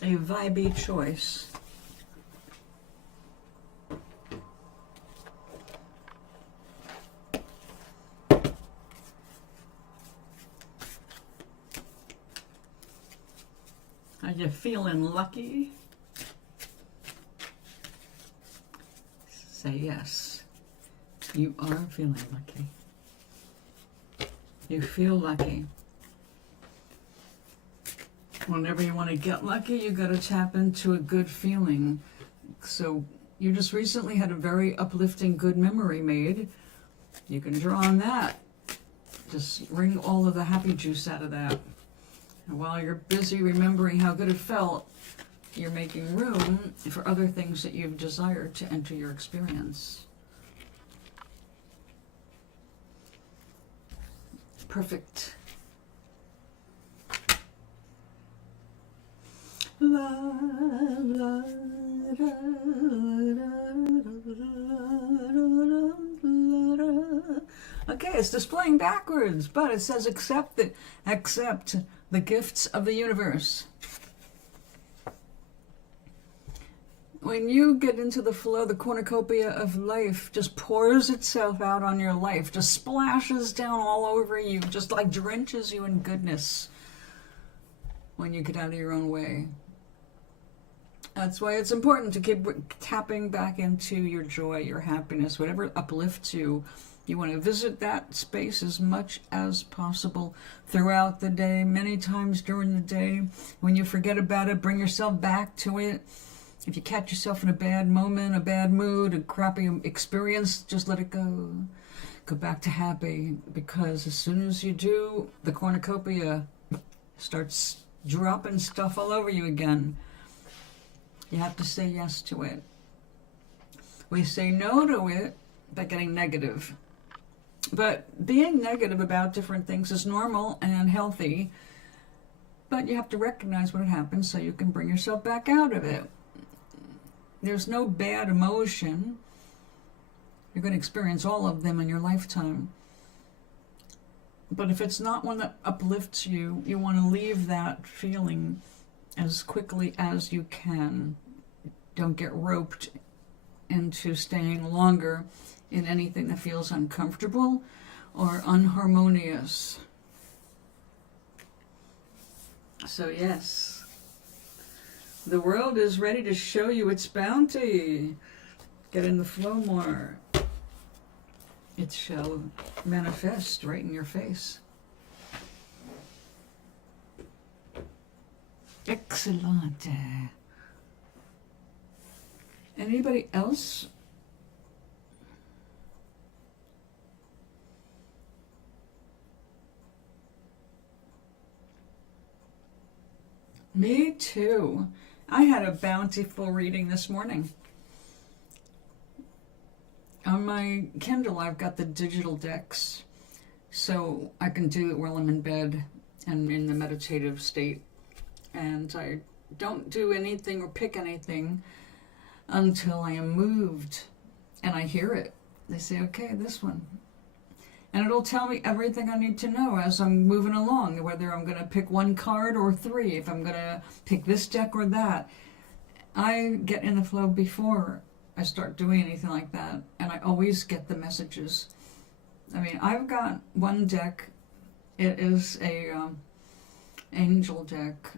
A vibey choice. Are you feeling lucky? Say yes. You are feeling lucky. You feel lucky. Whenever you want to get lucky, you got to tap into a good feeling. So you just recently had a very uplifting good memory made. You can draw on that. Just wring all of the happy juice out of that. And while you're busy remembering how good it felt, you're making room for other things that you've desired to enter your experience. Perfect. La, la, da, okay, it's displaying backwards, but it says accept the gifts of the universe. When you get into the flow, the cornucopia of life just pours itself out on your life, just splashes down all over you, just like drenches you in goodness when you get out of your own way. That's why it's important to keep tapping back into your joy, your happiness, whatever uplifts you. You want to visit that space as much as possible throughout the day, many times during the day. When you forget about it, bring yourself back to it. If you catch yourself in a bad moment, a bad mood, a crappy experience, just let it go. Go back to happy, because as soon as you do, the cornucopia starts dropping stuff all over you again. You have to say yes to it. We say no to it by getting negative. But being negative about different things is normal and healthy. But you have to recognize when it happens so you can bring yourself back out of it. There's no bad emotion. You're going to experience all of them in your lifetime. But if it's not one that uplifts you, you want to leave that feeling as quickly as you can. Don't get roped into staying longer in anything that feels uncomfortable or unharmonious. So yes, the world is ready to show you its bounty. Get in the flow more. It shall manifest right in your face. Excellent. Anybody else? Me too. I had a bountiful reading this morning. On my Kindle, I've got the digital decks, so I can do it while I'm in bed and in the meditative state. And I don't do anything or pick anything until I am moved and I hear it. They say, okay, this one. And it'll tell me everything I need to know as I'm moving along, whether I'm going to pick one card or three, if I'm going to pick this deck or that. I get in the flow before I start doing anything like that, and I always get the messages. I mean, I've got one deck. It is a angel deck,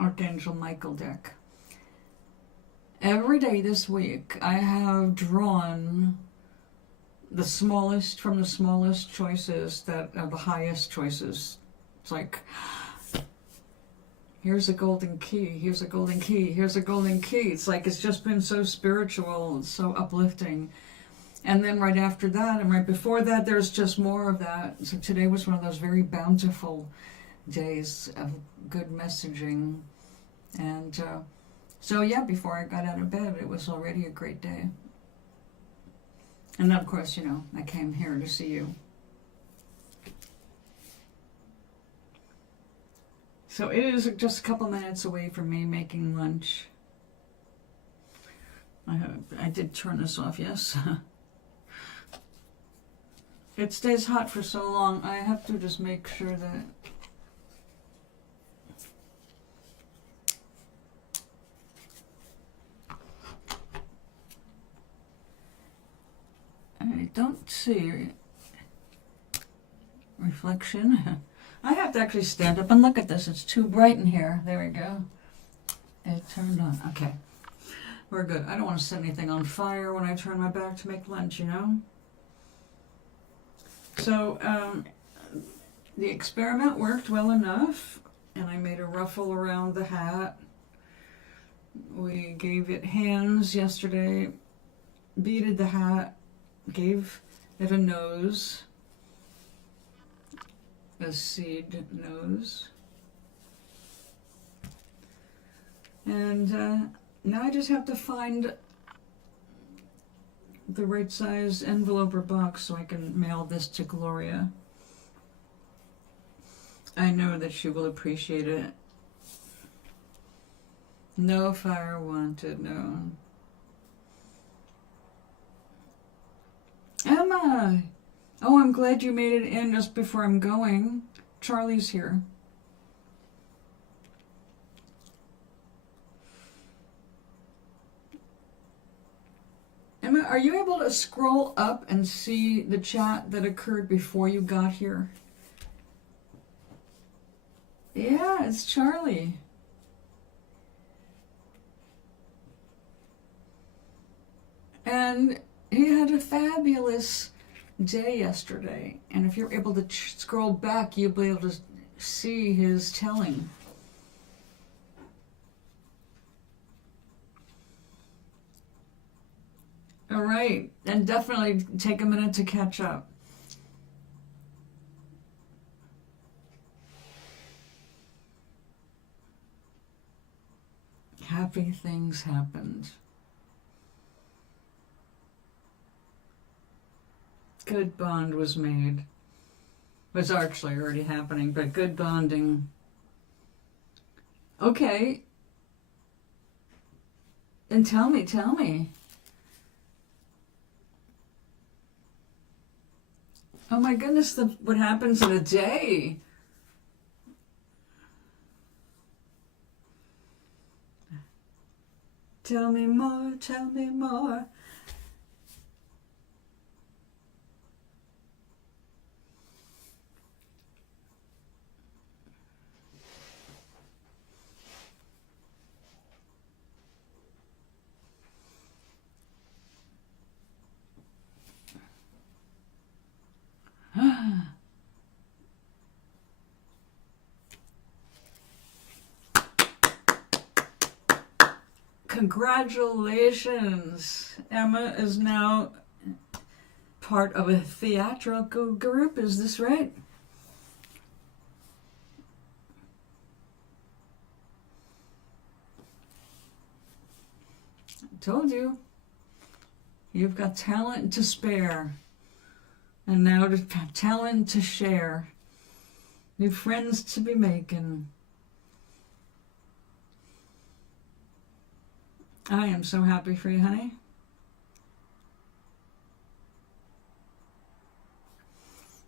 Archangel Michael deck. Every day this week, I have drawn the smallest from the smallest choices that are the highest choices. It's like, here's a golden key, here's a golden key, here's a golden key. It's like, it's just been so spiritual and so uplifting. And then right after that and right before that, there's just more of that. So today was one of those very bountiful days of good messaging. And so yeah, before I got out of bed, it was already a great day. And of course, you know, I came here to see you. So it is just a couple minutes away from me making lunch. I did turn this off, yes. It stays hot for so long, I have to just make sure that I don't see reflection. I have to actually stand up and look at this. It's too bright in here. There we go. It turned on. Okay. We're good. I don't want to set anything on fire when I turn my back to make lunch, you know? So, the experiment worked well enough, and I made a ruffle around the hat. We gave it hands yesterday, beaded the hat, gave it a nose, a seed nose. And now I just have to find the right size envelope or box so I can mail this to Gloria. I know that she will appreciate it. No fire wanted, no. Emma! Oh, I'm glad you made it in just before I'm going. Charlie's here. Emma, are you able to scroll up and see the chat that occurred before you got here? Yeah, it's Charlie. And he had a fabulous day yesterday. And if you're able to scroll back, you'll be able to see his telling. All right, and definitely take a minute to catch up. Happy things happened. Good bond was made. It was actually already happening, but good bonding. Okay. And tell me. Oh my goodness, what happens in a day? Tell me more, tell me more. Congratulations! Emma is now part of a theatrical group, is this right? I told you. You've got talent to spare. And now to have talent to share. New friends to be making. I am so happy for you, honey.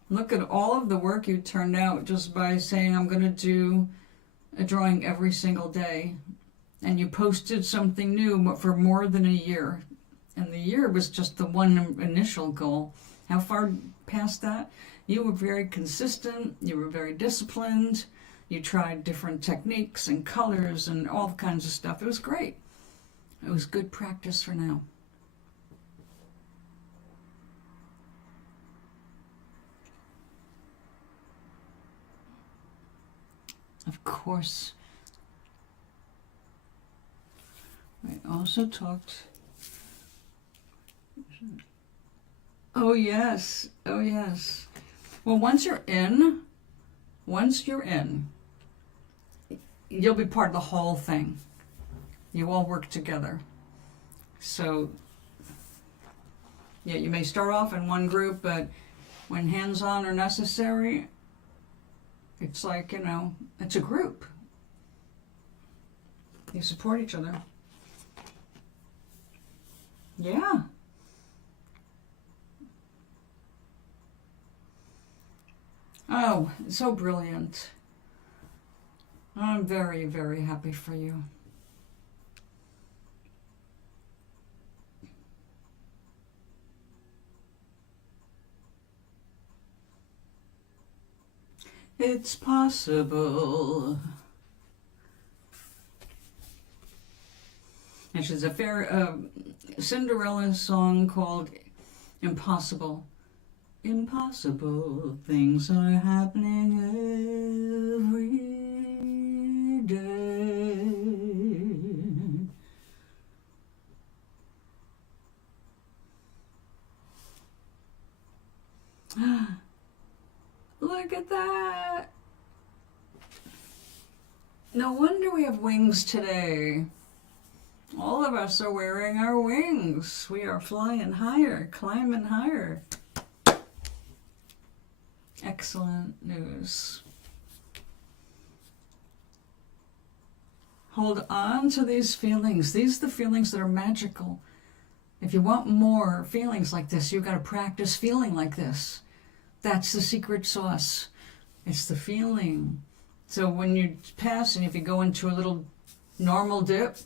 Look at all of the work you turned out just by saying I'm going to do a drawing every single day. And you posted something new for more than a year. And the year was just the one initial goal. How far past that? You were very consistent. You were very disciplined. You tried different techniques and colors and all kinds of stuff. It was great. It was good practice for now. Of course. I also talked. Oh yes. Oh yes. Well, once you're in, Once you're in, you'll be part of the whole thing. You all work together. So, yeah, you may start off in one group, but when hands-on are necessary, it's like, you know, it's a group. You support each other. Yeah. Oh, so brilliant. I'm very, very happy for you. It's possible. And she's a fair Cinderella song called Impossible. Impossible things are happening every day. Look at that. No wonder we have wings today. All of us are wearing our wings. We are flying higher, climbing higher. Excellent news. Hold on to these feelings. These are the feelings that are magical. If you want more feelings like this, you've got to practice feeling like this. That's the secret sauce. It's the feeling. So when you pass and if you go into a little normal dip,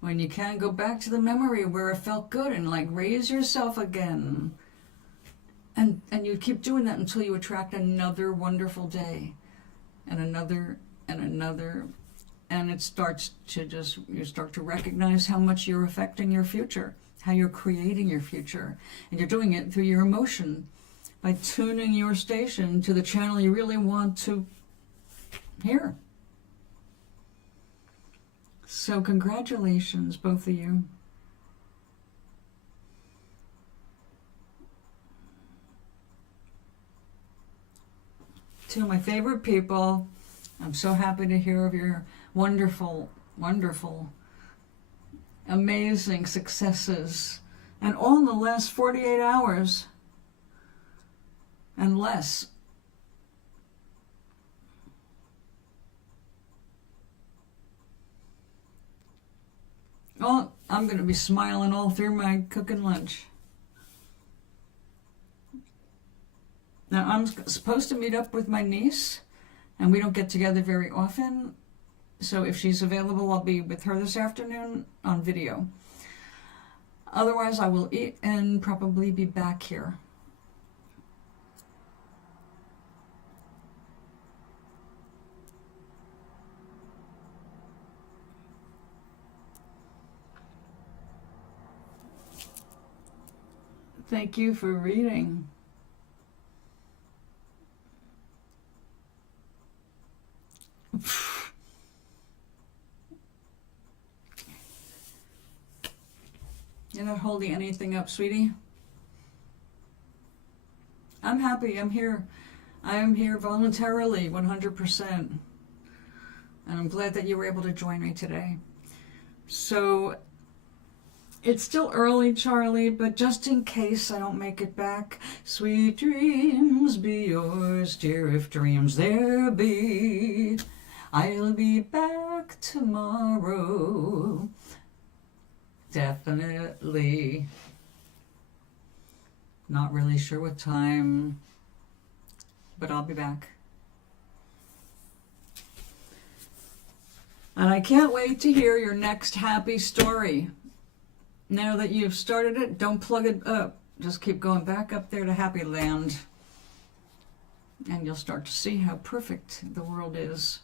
when you can, go back to the memory where it felt good and like raise yourself again. And you keep doing that until you attract another wonderful day and another and another. And it starts to just, you start to recognize how much you're affecting your future, how you're creating your future. And you're doing it through your emotion by tuning your station to the channel you really want to hear. So congratulations, both of you. Two of my favorite people. I'm so happy to hear of your wonderful, wonderful, amazing successes. And all in the last 48 hours and less. Oh, I'm going to be smiling all through my cooking lunch. Now, I'm supposed to meet up with my niece, and we don't get together very often. So if she's available, I'll be with her this afternoon on video. Otherwise, I will eat and probably be back here. Thank you for reading. You're not holding anything up, sweetie. I'm happy. I'm here. I am here voluntarily, 100%. And I'm glad that you were able to join me today. So, it's still early, Charlie, but just in case I don't make it back, sweet dreams be yours, dear, if dreams there be. I'll be back tomorrow. Definitely. Not really sure what time, but I'll be back. And I can't wait to hear your next happy story. Now that you've started it, don't plug it up. Just keep going back up there to Happy Land. And you'll start to see how perfect the world is.